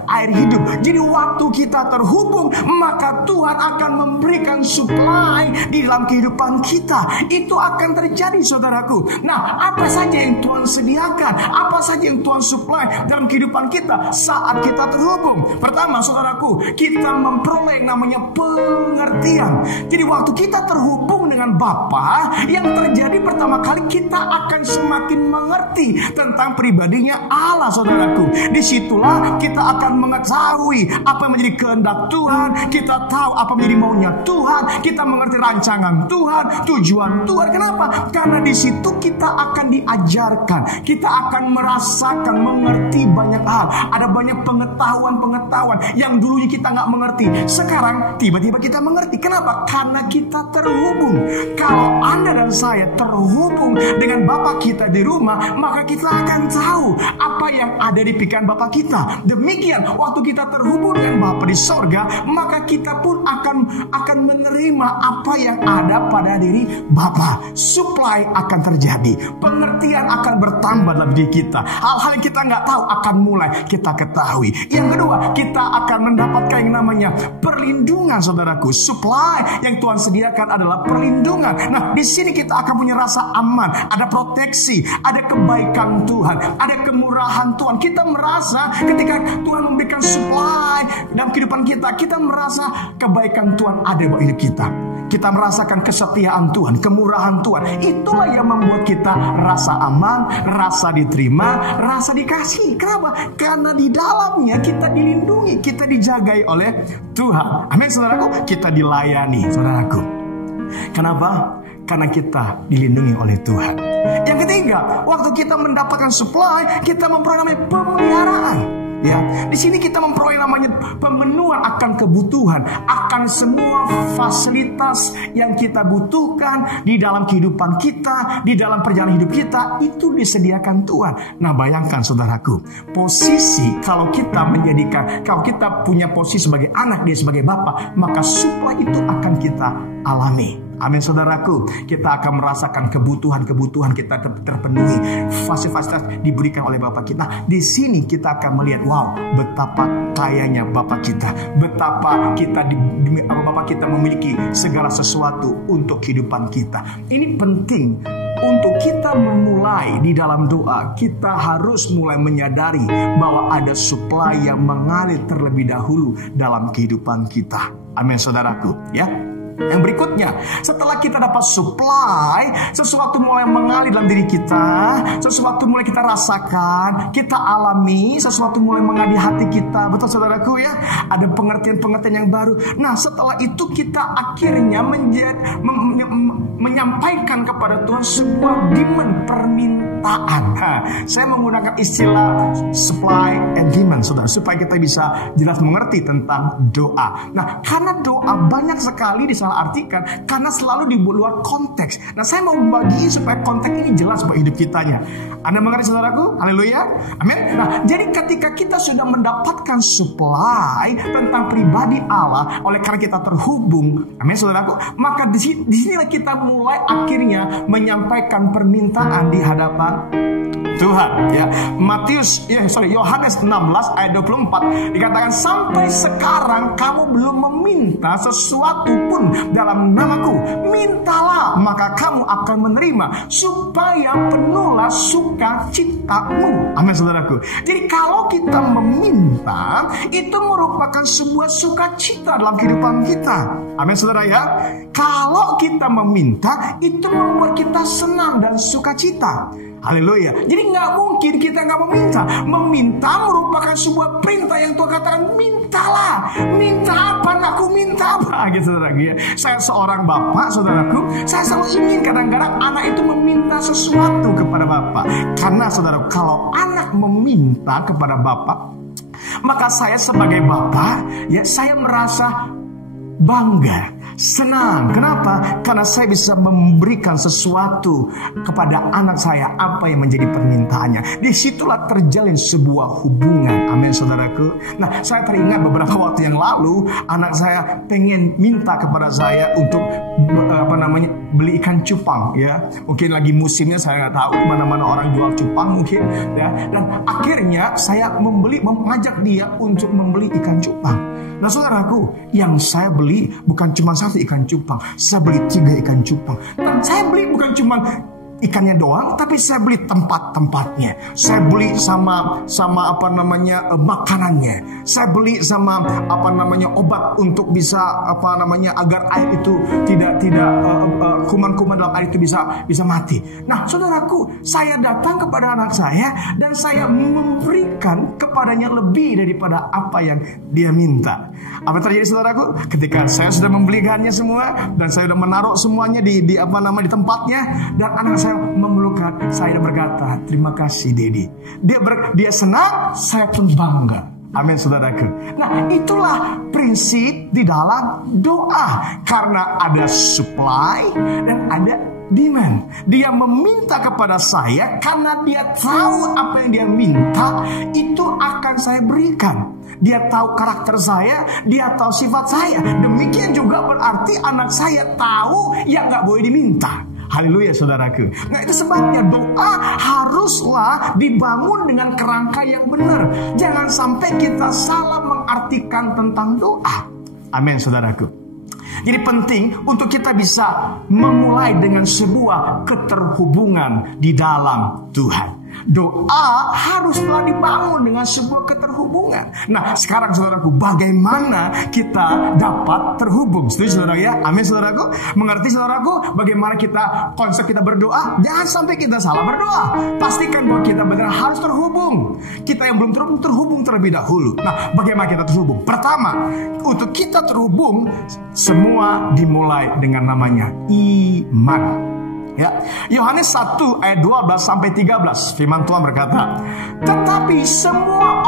air hidup. Jadi waktu kita terhubung, maka Tuhan akan memberikan supply di dalam kehidupan kita. Itu akan terjadi, saudara. Nah, apa saja yang Tuhan sediakan, apa saja yang Tuhan supply dalam kehidupan kita saat kita terhubung? Pertama, saudaraku, kita memperoleh yang namanya pengertian. Jadi waktu kita terhubung dengan Bapa, yang terjadi pertama kali kita akan semakin mengerti tentang pribadinya Allah, saudaraku. Disitulah kita akan mengetahui apa yang menjadi kehendak Tuhan. Kita tahu apa menjadi maunya Tuhan. Kita mengerti rancangan Tuhan, tujuan Tuhan. Kenapa? Karena di situ kita akan diajarkan, kita akan merasakan, mengerti banyak hal. Ada banyak pengetahuan yang dulunya kita nggak mengerti, sekarang tiba-tiba kita mengerti. Kenapa? Karena kita terhubung. Kalau Anda dan saya terhubung dengan Bapa kita di rumah, maka kita akan tahu apa yang ada di pikiran Bapa kita. Demikian, waktu kita terhubung dengan Bapa di sorga, maka kita pun akan menerima apa yang ada pada diri Bapa. Supply akan terjadi, pengertian akan bertambah dalam diri kita. Hal-hal yang kita nggak tahu akan mulai kita ketahui. Yang kedua, kita akan mendapatkan yang namanya perlindungan, saudaraku. Supply yang Tuhan sediakan adalah perlindungan. Nah, di sini kita akan punya rasa aman, ada proteksi, ada kebaikan Tuhan, ada kemurahan Tuhan. Kita merasa ketika Tuhan memberikan supply dalam kehidupan kita, kita merasa kebaikan Tuhan ada di hidup kita. Kita merasakan kesetiaan Tuhan, kemurahan Tuhan. Itulah yang membuat kita rasa aman, rasa diterima, rasa dikasih. Kenapa? Karena di dalamnya kita dilindungi, kita dijagai oleh Tuhan. Amin, saudaraku. Kita dilayani, saudaraku. Kenapa? Karena kita dilindungi oleh Tuhan. Yang ketiga, waktu kita mendapatkan supply, kita memperoleh namanya pemeliharaan. Ya, di sini kita memperoleh namanya pemenuhan akan kebutuhan, akan semua fasilitas yang kita butuhkan di dalam kehidupan kita, di dalam perjalanan hidup kita, itu disediakan Tuhan. Nah, bayangkan, saudaraku, posisi kalau kita punya posisi sebagai anak, dia sebagai Bapa, maka supply itu akan kita alami. Amin, saudaraku. Kita akan merasakan kebutuhan kita terpenuhi, fasilitas diberikan oleh Bapa kita. Di sini kita akan melihat, wow, betapa kayanya Bapa kita, betapa Bapa kita memiliki segala sesuatu untuk kehidupan kita. Ini penting. Untuk kita memulai di dalam doa, kita harus mulai menyadari bahwa ada supply yang mengalir terlebih dahulu dalam kehidupan kita. Amin, saudaraku, ya. Yang berikutnya, setelah kita dapat supply, sesuatu mulai mengalir dalam diri kita, sesuatu mulai kita rasakan, kita alami, sesuatu mulai mengalir hati kita. Betul, saudaraku, ya? Ada pengertian-pengertian yang baru. Nah, setelah itu kita akhirnya menyampaikan kepada Tuhan sebuah demand, permintaan. Saya menggunakan istilah supply and demand, saudara, supaya kita bisa jelas mengerti tentang doa. Nah, karena doa banyak sekali artikan karena selalu di luar konteks. Nah, saya mau bagi supaya konteks ini jelas buat hidup kitanya. Anda mengerti, saudaraku? Haleluya. Amin. Nah, jadi ketika kita sudah mendapatkan supply tentang pribadi Allah, oleh karena kita terhubung, amin, saudaraku, maka di sinilah kita mulai akhirnya menyampaikan permintaan di hadapan Tuhan, ya. Yohanes 16 ayat 24 dikatakan, sampai sekarang kamu belum meminta sesuatu pun dalam namaku. Mintalah, maka kamu akan menerima, supaya penuhlah sukacitamu. Amin, saudaraku. Jadi kalau kita meminta, itu merupakan sebuah sukacita dalam kehidupan kita. Amin, saudara, ya. Kalau kita meminta, itu membuat kita senang dan sukacita. Haleluya. Jadi nggak mungkin kita nggak meminta. Meminta merupakan sebuah perintah yang Tuhan katakan, mintalah. Minta apa? Aku minta apa? Gitu saudaraku ya. Saya seorang bapak, saudaraku, saya selalu ingin kadang-kadang anak itu meminta sesuatu kepada bapak. Karena saudaraku, kalau anak meminta kepada bapak, maka saya sebagai bapak, ya saya merasa bangga, senang. Kenapa? Karena saya bisa memberikan sesuatu kepada anak saya apa yang menjadi permintaannya. Disitulah terjalin sebuah hubungan. Amin, saudaraku. Nah, saya teringat beberapa waktu yang lalu anak saya pengen minta kepada saya untuk beli ikan cupang, ya. Mungkin lagi musimnya, saya nggak tahu mana-mana orang jual cupang mungkin, ya. Dan akhirnya saya mengajak dia untuk membeli ikan cupang. Nah, saudaraku, yang saya beli bukan cuma satu ikan cupang, saya beli 3 ikan cupang. Dan saya beli bukan cuma ikannya doang, tapi saya beli tempat-tempatnya. Saya beli sama makanannya. Saya beli sama obat untuk bisa agar air itu tidak kuman-kuman dalam air itu bisa mati. Nah, saudaraku, saya datang kepada anak saya dan saya memberikan kepadanya lebih daripada apa yang dia minta. Apa terjadi, saudaraku? Ketika saya sudah membelikannya semua dan saya sudah menaruh semuanya di tempatnya, dan anak saya memelukkan, saya berkata, terima kasih Dedi. Dia senang, saya pun bangga. Amin, saudaraku. Nah, itulah prinsip di dalam doa. Karena ada supply dan ada demand. Dia meminta kepada saya karena dia tahu apa yang dia minta itu akan saya berikan. Dia tahu karakter saya, dia tahu sifat saya. Demikian juga berarti anak saya tahu yang gak boleh diminta. Haleluya, saudaraku. Nah, itu sebabnya doa haruslah dibangun dengan kerangka yang benar. Jangan sampai kita salah mengartikan tentang doa. Amin, saudaraku. Jadi penting untuk kita bisa memulai dengan sebuah keterhubungan di dalam Tuhan. Doa haruslah dibangun dengan sebuah keterhubungan. Nah, sekarang saudaraku, bagaimana kita dapat terhubung? Setuju, saudara ya? Amin, saudaraku. Mengerti, saudaraku, bagaimana konsep kita berdoa? Jangan sampai kita salah berdoa. Pastikan bahwa kita benar harus terhubung. Kita yang belum terhubung terlebih dahulu. Nah, bagaimana kita terhubung? Pertama, untuk kita terhubung, semua dimulai dengan namanya iman. Ya, Yohanes 1 ayat 12 sampai 13, firman Tuhan berkata, tetapi semua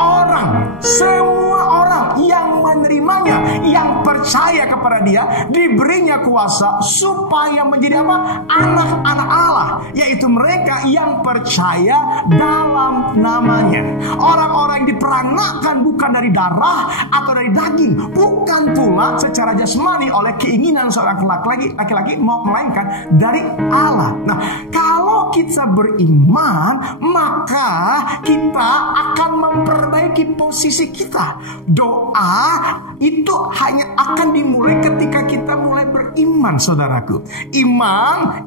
orang yang menerimanya, yang percaya kepada dia, diberinya kuasa supaya menjadi apa? Anak-anak Allah, yaitu mereka yang percaya dalam namanya. Orang-orang yang diperanakkan bukan dari darah atau dari daging, bukan pula secara jasmani oleh keinginan seorang laki-laki, melainkan dari Allah. Nah, kalau kita beriman, maka kita akan memperbaiki posisi kita. Doa itu hanya akan dimulai ketika kita mulai beriman, saudaraku. Iman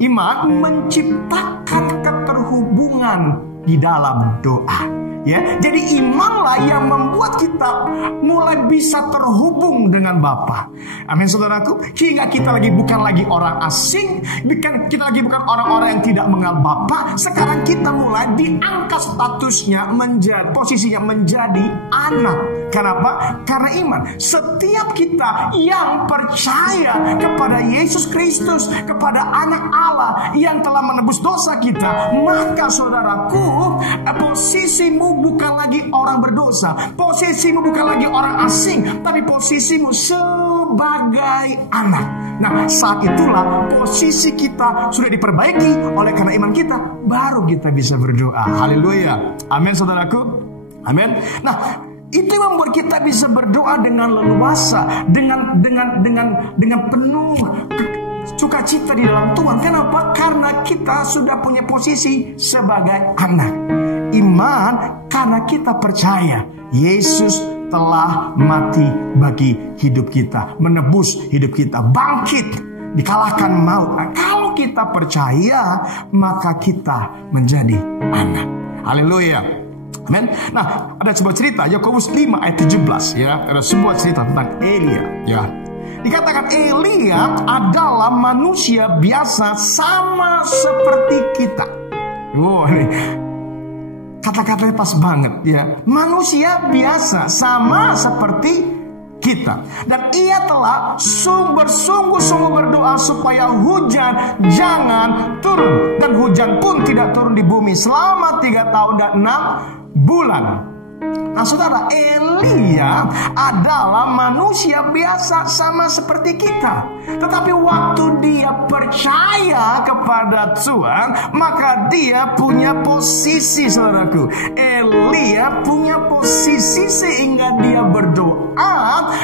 menciptakan keterhubungan di dalam doa. Ya, jadi imanlah yang membuat kita mulai bisa terhubung dengan Bapa. Amin, saudaraku. Hingga kita bukan lagi orang asing, kita lagi bukan orang-orang yang tidak mengenal Bapa. Sekarang kita mulai diangkat statusnya posisinya menjadi anak. Kenapa? Karena iman. Setiap kita yang percaya kepada Yesus Kristus, kepada Anak Allah yang telah menebus dosa kita, maka saudaraku, posisimu bukan lagi orang berdosa, posisimu bukan lagi orang asing, tapi posisimu sebagai anak. Nah, saat itulah posisi kita sudah diperbaiki oleh karena iman kita, baru kita bisa berdoa. Haleluya. Amin, saudaraku. Amin. Nah, itu yang membuat kita bisa berdoa dengan leluasa, dengan penuh sukacita di dalam Tuhan. Kenapa? Karena kita sudah punya posisi sebagai anak. Iman karena kita percaya Yesus telah mati bagi hidup kita, menebus hidup kita, bangkit, dikalahkan maut. Nah, kalau kita percaya, maka kita menjadi anak. Haleluya. Amen. Nah, ada sebuah cerita Yakobus 5 ayat 17 ya. Ada sebuah cerita tentang Elia ya. Dikatakan Elia adalah manusia biasa sama seperti kita. Wow, ini kata-katanya pas banget ya. Manusia biasa sama seperti kita, dan ia telah sungguh-sungguh berdoa supaya hujan jangan turun, dan hujan pun tidak turun di bumi selama 3 tahun dan 6 bulan. Nah saudara, Elia adalah manusia biasa sama seperti kita. Tetapi waktu dia percaya kepada Tuhan, maka dia punya posisi, saudaraku. Elia punya posisi sehingga dia berdoa,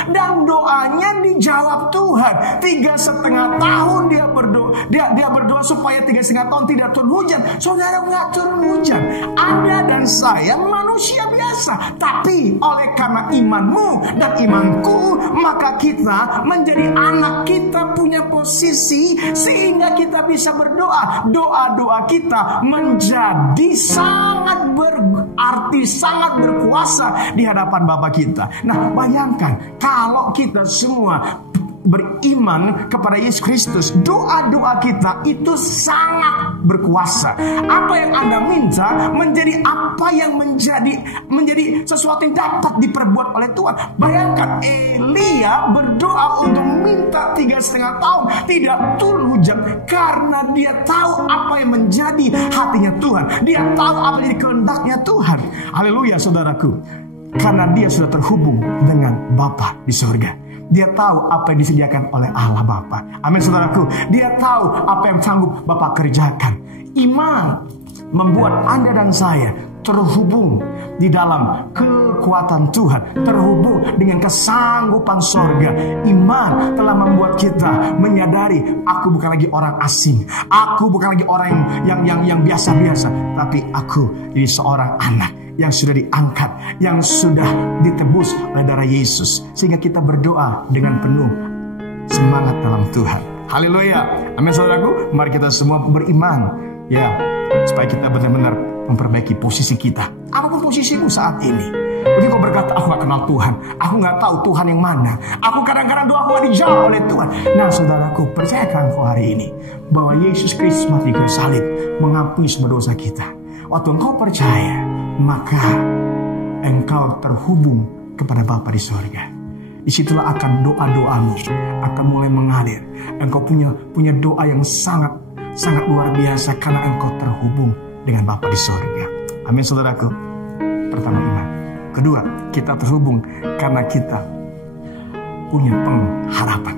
dan doanya dijawab Tuhan. 3,5 tahun dia berdoa, dia berdoa supaya 3,5 tahun tidak turun hujan. Saudara, nggak turun hujan. Anda dan saya manusia biasa, tapi oleh karena imanmu dan imanku, maka kita menjadi anak, kita punya posisi sehingga kita bisa berdoa. Doa-doa kita menjadi sangat berarti, sangat berkuasa di hadapan Bapa kita. Nah, bayangkan kalau kita semua beriman kepada Yesus Kristus, doa-doa kita itu sangat berkuasa. Apa yang Anda minta menjadi apa yang menjadi sesuatu yang dapat diperbuat oleh Tuhan. Bayangkan Elia berdoa untuk minta 3,5 tahun tidak turun hujan, karena dia tahu apa yang menjadi hatinya Tuhan. Dia tahu apa yang menjadi kehendaknya Tuhan. Haleluya, saudaraku. Karena dia sudah terhubung dengan Bapa di surga. Dia tahu apa yang disediakan oleh Allah Bapa. Amin, saudaraku. Dia tahu apa yang sanggup Bapa kerjakan. Iman membuat Anda dan saya terhubung di dalam kekuatan Tuhan, terhubung dengan kesanggupan sorga. Iman telah membuat kita menyadari, aku bukan lagi orang asing, aku bukan lagi orang yang biasa-biasa, tapi aku jadi seorang anak yang sudah diangkat, yang sudah ditebus oleh darah Yesus. Sehingga kita berdoa dengan penuh semangat dalam Tuhan. Haleluya. Amin, saudaraku. Mari kita semua beriman, ya, supaya kita benar-benar memperbaiki posisi kita. Apapun posisimu saat ini. Mungkin kau berkata, aku gak kenal Tuhan, aku gak tahu Tuhan yang mana, aku kadang-kadang doa aku gak dijawab oleh Tuhan. Nah saudaraku, percayakan kau hari ini bahwa Yesus Kristus mati di kayu salib mengampuni semua dosa kita. Waktu engkau percaya, maka engkau terhubung kepada Bapa di surga. Disitulah akan doa-doamu akan mulai mengalir. Engkau punya doa yang sangat luar biasa karena engkau terhubung dengan Bapa di surga. Amin, saudaraku. Pertama, iman. Kedua, kita terhubung karena kita punya pengharapan.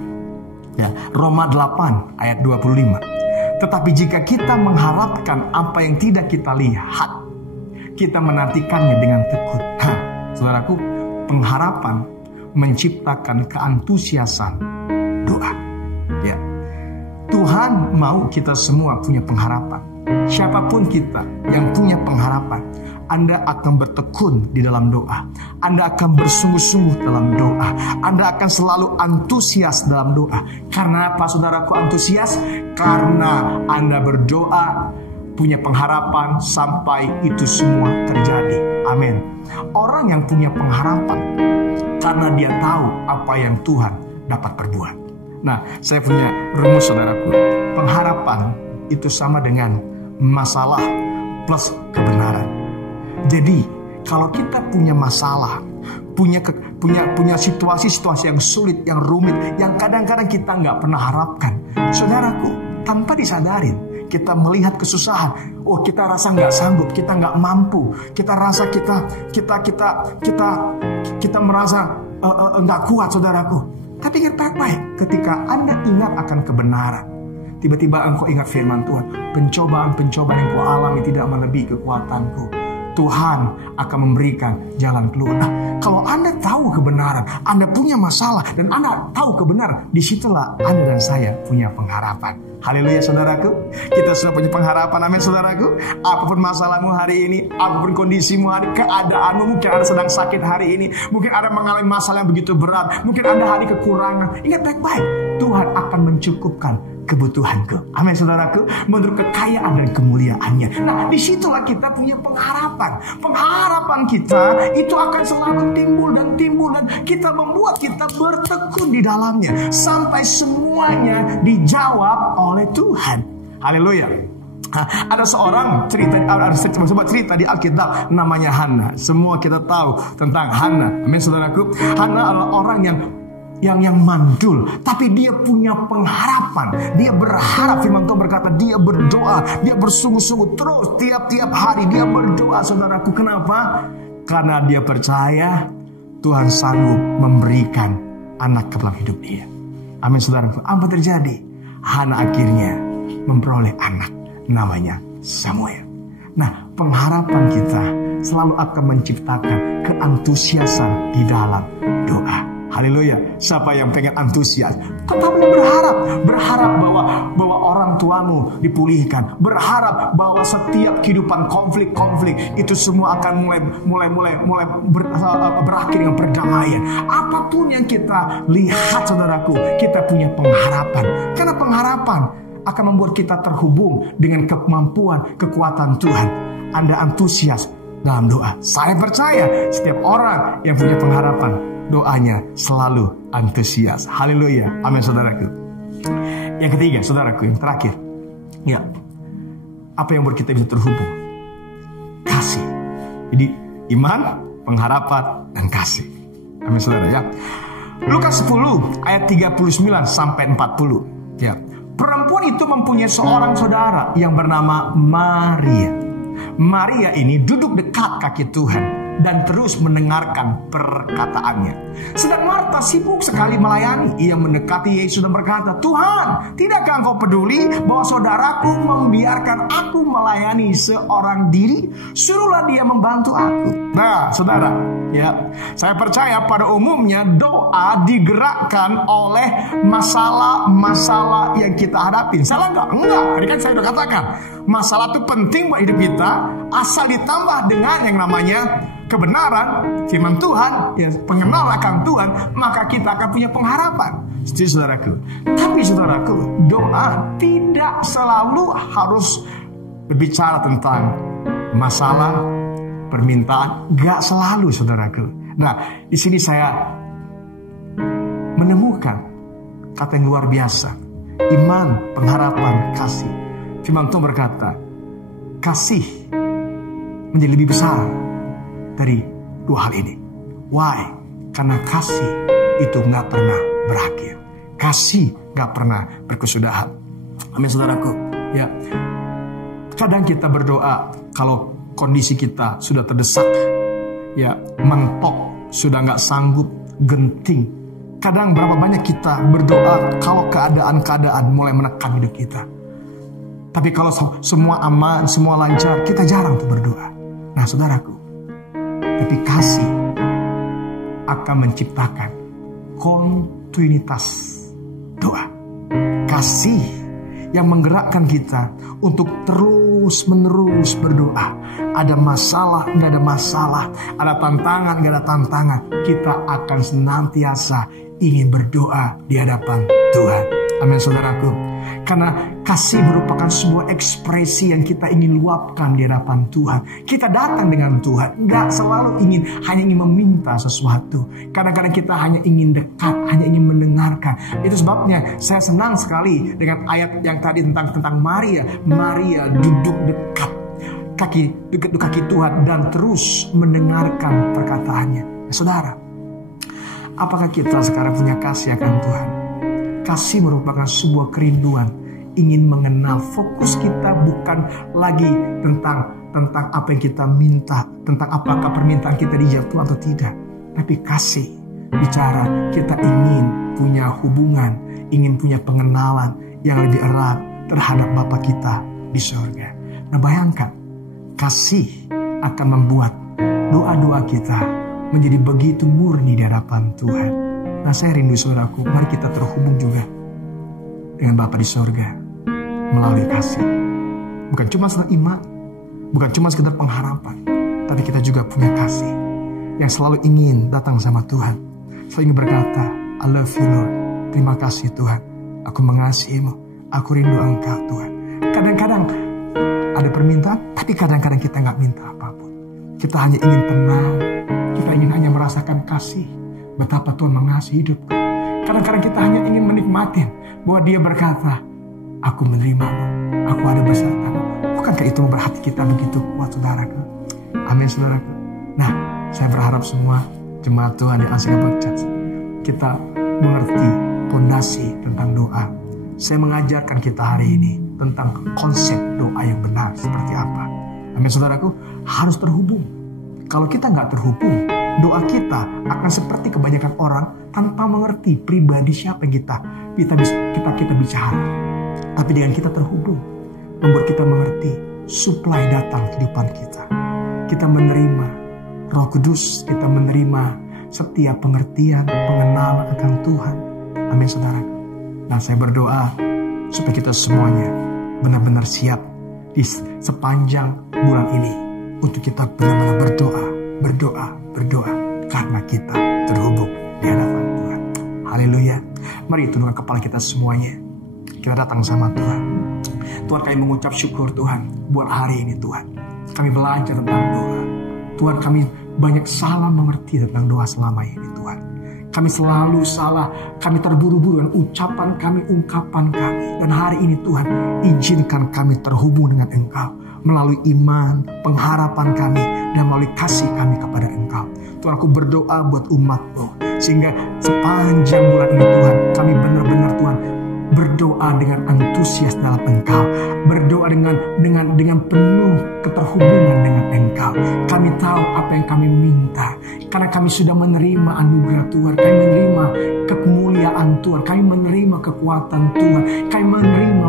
Ya, Roma 8 ayat 25. Tetapi jika kita mengharapkan apa yang tidak kita lihat, kita menantikannya dengan tekun. Saudaraku, pengharapan menciptakan keantusiasan doa. Ya, Tuhan mau kita semua punya pengharapan. Siapapun kita yang punya pengharapan, Anda akan bertekun di dalam doa. Anda akan bersungguh-sungguh dalam doa. Anda akan selalu antusias dalam doa. Karena apa, saudaraku, antusias? Karena Anda berdoa, punya pengharapan sampai itu semua terjadi. Amin. Orang yang punya pengharapan karena dia tahu apa yang Tuhan dapat perbuat. Nah, saya punya rumus, saudaraku. Pengharapan itu sama dengan masalah plus kebenaran. Jadi, kalau kita punya masalah, punya situasi-situasi yang sulit, yang rumit, yang kadang-kadang kita nggak pernah harapkan, saudaraku, tanpa disadarin, kita melihat kesusahan. Oh, kita rasa nggak sanggup, kita nggak mampu, kita rasa kita merasa nggak kuat, saudaraku. Tapi ingat baik-baik, ketika Anda ingat akan kebenaran, tiba-tiba engkau ingat firman Tuhan, pencobaan-pencobaan yang kau alami tidak melebihi kekuatanku. Tuhan akan memberikan jalan keluar. Nah, kalau Anda tahu kebenaran, Anda punya masalah, dan Anda tahu kebenaran, disitulah Anda dan saya punya pengharapan. Haleluya, saudaraku. Kita sudah punya pengharapan. Amin, saudaraku. Apapun masalahmu hari ini, apapun kondisimu hari, keadaanmu, mungkin Anda sedang sakit hari ini, mungkin Anda mengalami masalah yang begitu berat, mungkin Anda hari kekurangan. Ingat baik-baik, Tuhan akan mencukupkan kebutuhanku. Amin, saudaraku. Menurut kekayaan dan kemuliaannya. Nah, disitulah kita punya pengharapan. Pengharapan kita itu akan selalu timbul dan kita membuat kita bertekun di dalamnya sampai semuanya dijawab oleh Tuhan. Haleluya. Ada seorang sebuah cerita di Alkitab namanya Hana. Semua kita tahu tentang Hana. Amin saudaraku. Hana adalah orang yang mandul, tapi dia punya pengharapan. Dia berharap, firman Tuhan berkata, dia berdoa, dia bersungguh-sungguh terus tiap-tiap hari dia berdoa saudaraku. Kenapa? Karena dia percaya Tuhan sanggup memberikan anak ke dalam hidup dia. Amin saudaraku. Apa terjadi? Hana akhirnya memperoleh anak, namanya Samuel. Nah, pengharapan kita selalu akan menciptakan keantusiasan di dalam doa. Haleluya. Siapa yang pengen antusias? Tetaplah berharap bahwa orang tuamu dipulihkan, berharap bahwa setiap kehidupan konflik itu semua akan mulai berakhir dengan perdamaian. Apapun yang kita lihat saudaraku, kita punya pengharapan. Karena pengharapan akan membuat kita terhubung dengan kemampuan, kekuatan Tuhan. Anda antusias dalam doa. Saya percaya setiap orang yang punya pengharapan, doanya selalu antusias. Haleluya. Amin saudaraku. Yang ketiga saudaraku, yang terakhir, ya, apa yang membuat kita bisa terhubung? Kasih. Jadi iman, pengharapan, dan kasih. Amin saudara ya. Lukas 10 ayat 39 sampai 40. Ya. Perempuan itu mempunyai seorang saudara yang bernama Maria. Maria ini duduk dekat kaki Tuhan dan terus mendengarkan perkataannya. Sedang Marta sibuk sekali melayani. Ia mendekati Yesus dan berkata, "Tuhan, tidakkah engkau peduli bahwa saudaraku membiarkan aku melayani seorang diri? Suruhlah dia membantu aku." Nah, saudara, ya, saya percaya pada umumnya doa digerakkan oleh masalah-masalah yang kita hadapin. Salah nggak? Enggak. Tadi kan saya sudah katakan, masalah itu penting buat hidup kita, asal ditambah dengan yang namanya kebenaran, firman Tuhan, ya, pengenal akan Tuhan, maka kita akan punya pengharapan. Setuju saudaraku? Tapi saudaraku, doa tidak selalu harus berbicara tentang masalah, permintaan. Gak selalu saudaraku. Nah, di sini saya menemukan kata yang luar biasa. Iman, pengharapan, kasih. Firman Tuhan berkata, kasih menjadi lebih besar dari dua hal ini. Why? Karena kasih itu gak pernah berakhir. Kasih gak pernah berkesudahan. Amin saudaraku. Ya, kadang kita berdoa kalau kondisi kita sudah terdesak, ya, mentok, sudah gak sanggup, genting. Kadang berapa banyak kita berdoa kalau keadaan-keadaan mulai menekan hidup kita. Tapi kalau semua aman, semua lancar, kita jarang tuh berdoa. Nah saudaraku, tapi kasih akan menciptakan kontinuitas doa. Kasih yang menggerakkan kita untuk terus-menerus berdoa. Ada masalah, nggak ada masalah. Ada tantangan, nggak ada tantangan. Kita akan senantiasa ingin berdoa di hadapan Tuhan. Amin saudaraku. Karena kasih merupakan sebuah ekspresi yang kita ingin luapkan di hadapan Tuhan. Kita datang dengan Tuhan, nggak selalu hanya ingin meminta sesuatu. Kadang-kadang kita hanya ingin dekat, hanya ingin mendengarkan. Itu sebabnya saya senang sekali dengan ayat yang tadi tentang Maria. Maria duduk dekat kaki Tuhan dan terus mendengarkan perkataannya. Saudara, apakah kita sekarang punya kasih akan Tuhan? Kasih merupakan sebuah kerinduan, ingin mengenal. Fokus kita bukan lagi tentang apa yang kita minta, tentang apakah permintaan kita dijawab Tuhan atau tidak. Tapi kasih bicara kita ingin punya hubungan, ingin punya pengenalan yang lebih erat terhadap Bapa kita di surga. Nah bayangkan, kasih akan membuat doa-doa kita menjadi begitu murni di hadapan Tuhan. Nah saya rindu saudaraku, mari kita terhubung juga dengan Bapa di surga melalui kasih. Bukan cuma sekedar iman, bukan cuma sekedar pengharapan, tapi kita juga punya kasih yang selalu ingin datang sama Tuhan. Selalu ingin berkata, I love you Lord. Terima kasih Tuhan, aku mengasihimu, aku rindu Engkau Tuhan. Kadang-kadang ada permintaan, tapi kadang-kadang kita gak minta apapun. Kita hanya ingin tenang, kita ingin hanya merasakan kasih. Betapa Tuhan mengasihi hidupku. Kadang-kadang kita hanya ingin menikmati bahwa Dia berkata, aku menerimamu, aku ada besertamu. Bukankah itu membuat hati kita begitu kuat, saudaraku? Amin, saudaraku. Nah, saya berharap semua jemaat Tuhan di Unshakable Church, kita mengerti fondasi tentang doa. Saya mengajarkan kita hari ini tentang konsep doa yang benar seperti apa. Amin, saudaraku, harus terhubung. Kalau kita nggak terhubung, doa kita akan seperti kebanyakan orang tanpa mengerti pribadi siapa yang kita bicara. Tapi dengan kita terhubung, membuat kita mengerti supply datang kehidupan kita. Kita menerima Roh Kudus, kita menerima setiap pengertian, pengenalan akan Tuhan. Amin, saudaraku. Nah, saya berdoa supaya kita semuanya benar-benar siap di sepanjang bulan ini untuk kita benar-benar berdoa karena kita terhubung di hadapan Tuhan. Haleluya. Mari tundukkan kepala kita semuanya. Kita datang sama Tuhan. Tuhan, kami mengucap syukur Tuhan buat hari ini Tuhan. Kami belajar tentang doa. Tuhan, kami banyak salah mengerti tentang doa selama ini Tuhan. Kami selalu salah, kami terburu-buru dengan ucapan kami, ungkapan kami. Dan hari ini Tuhan, izinkan kami terhubung dengan Engkau melalui iman, pengharapan kami, dan melalui kasih kami kepada Engkau. Tuhan, aku berdoa buat umat-Mu, sehingga sepanjang bulan ini Tuhan, kami benar-benar Tuhan berdoa dengan antusias dalam Engkau, berdoa dengan penuh keterhubungan dengan Engkau. Kami tahu apa yang kami minta, karena kami sudah menerima anugerah Tuhan, kami menerima kemuliaan Tuhan, kami menerima kekuatan Tuhan, kami menerima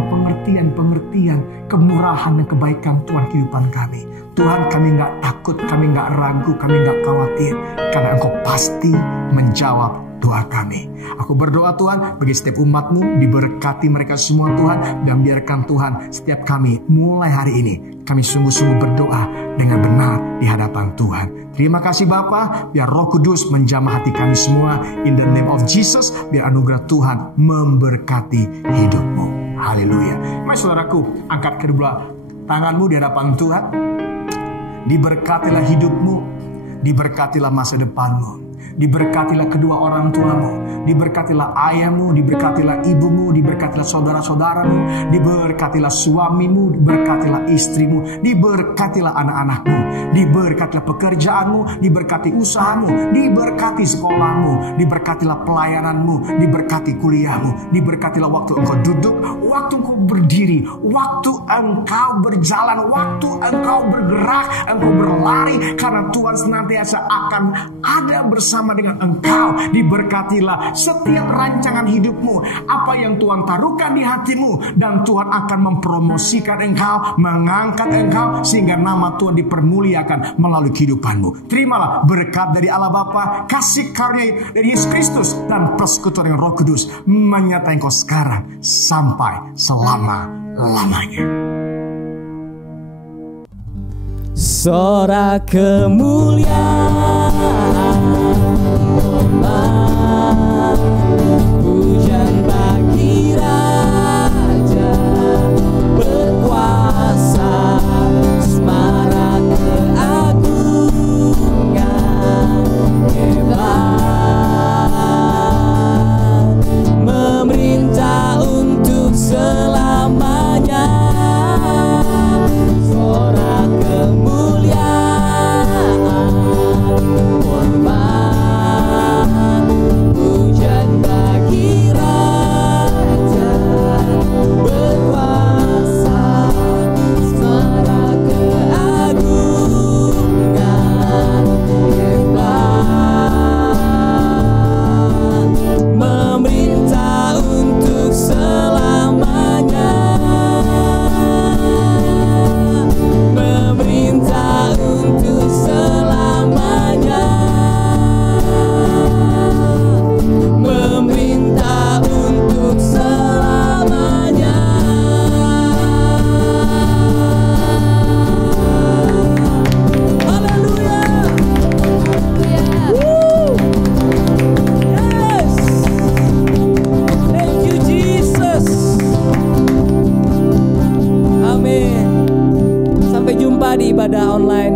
pengertian, kemurahan dan kebaikan Tuhan kehidupan kami. Tuhan, kami nggak takut, kami nggak ragu, kami nggak khawatir, karena Engkau pasti menjawab doa kami. Aku berdoa Tuhan bagi setiap umat-Mu, diberkati mereka semua Tuhan, dan biarkan Tuhan setiap kami mulai hari ini kami sungguh-sungguh berdoa dengan benar di hadapan Tuhan. Terima kasih Bapa, biar Roh Kudus menjamah hati kami semua. In the name of Jesus, biar anugerah Tuhan memberkati hidup-Mu. Haleluya. Mari saudaraku, angkat kedua tanganmu di hadapan Tuhan. Diberkatilah hidup-Mu, diberkatilah masa depan-Mu, diberkatilah kedua orang tuamu, diberkatilah ayahmu, diberkatilah ibumu, diberkatilah saudara-saudaramu, diberkatilah suamimu, diberkatilah istrimu, diberkatilah anak-anakmu, diberkatilah pekerjaanmu, diberkati usahamu, diberkati sekolahmu, diberkatilah pelayananmu, diberkati kuliahmu, diberkatilah waktu engkau duduk, waktu engkau berdiri, waktu engkau berjalan, waktu engkau bergerak, engkau berlari, karena Tuhan senantiasa akan ada bersama dengan engkau. Diberkatilah setiap rancangan hidupmu, apa yang Tuhan taruhkan di hatimu, dan Tuhan akan mempromosikan engkau, mengangkat engkau, sehingga nama Tuhan dipermuliakan melalui kehidupanmu. Terimalah berkat dari Allah Bapa, kasih karunia dari Yesus Kristus, dan persekutuan Roh Kudus menyertai engkau sekarang sampai selama-lamanya. Sorak kemuliaan, hormat, pujian bagi Raja berkuasa, semarak keagungan, hebat, memerintah untuk selamanya. Sorak kemuliaan, hormat, pujian bagi Raja berkuasa, semarak keagungan, hebat, memerintah untuk selamanya. Memerintah untuk selamanya. Memerintah untuk selamanya. Haleluya. Yes. Thank you Jesus. Amin. Sampai jumpa di ibadah online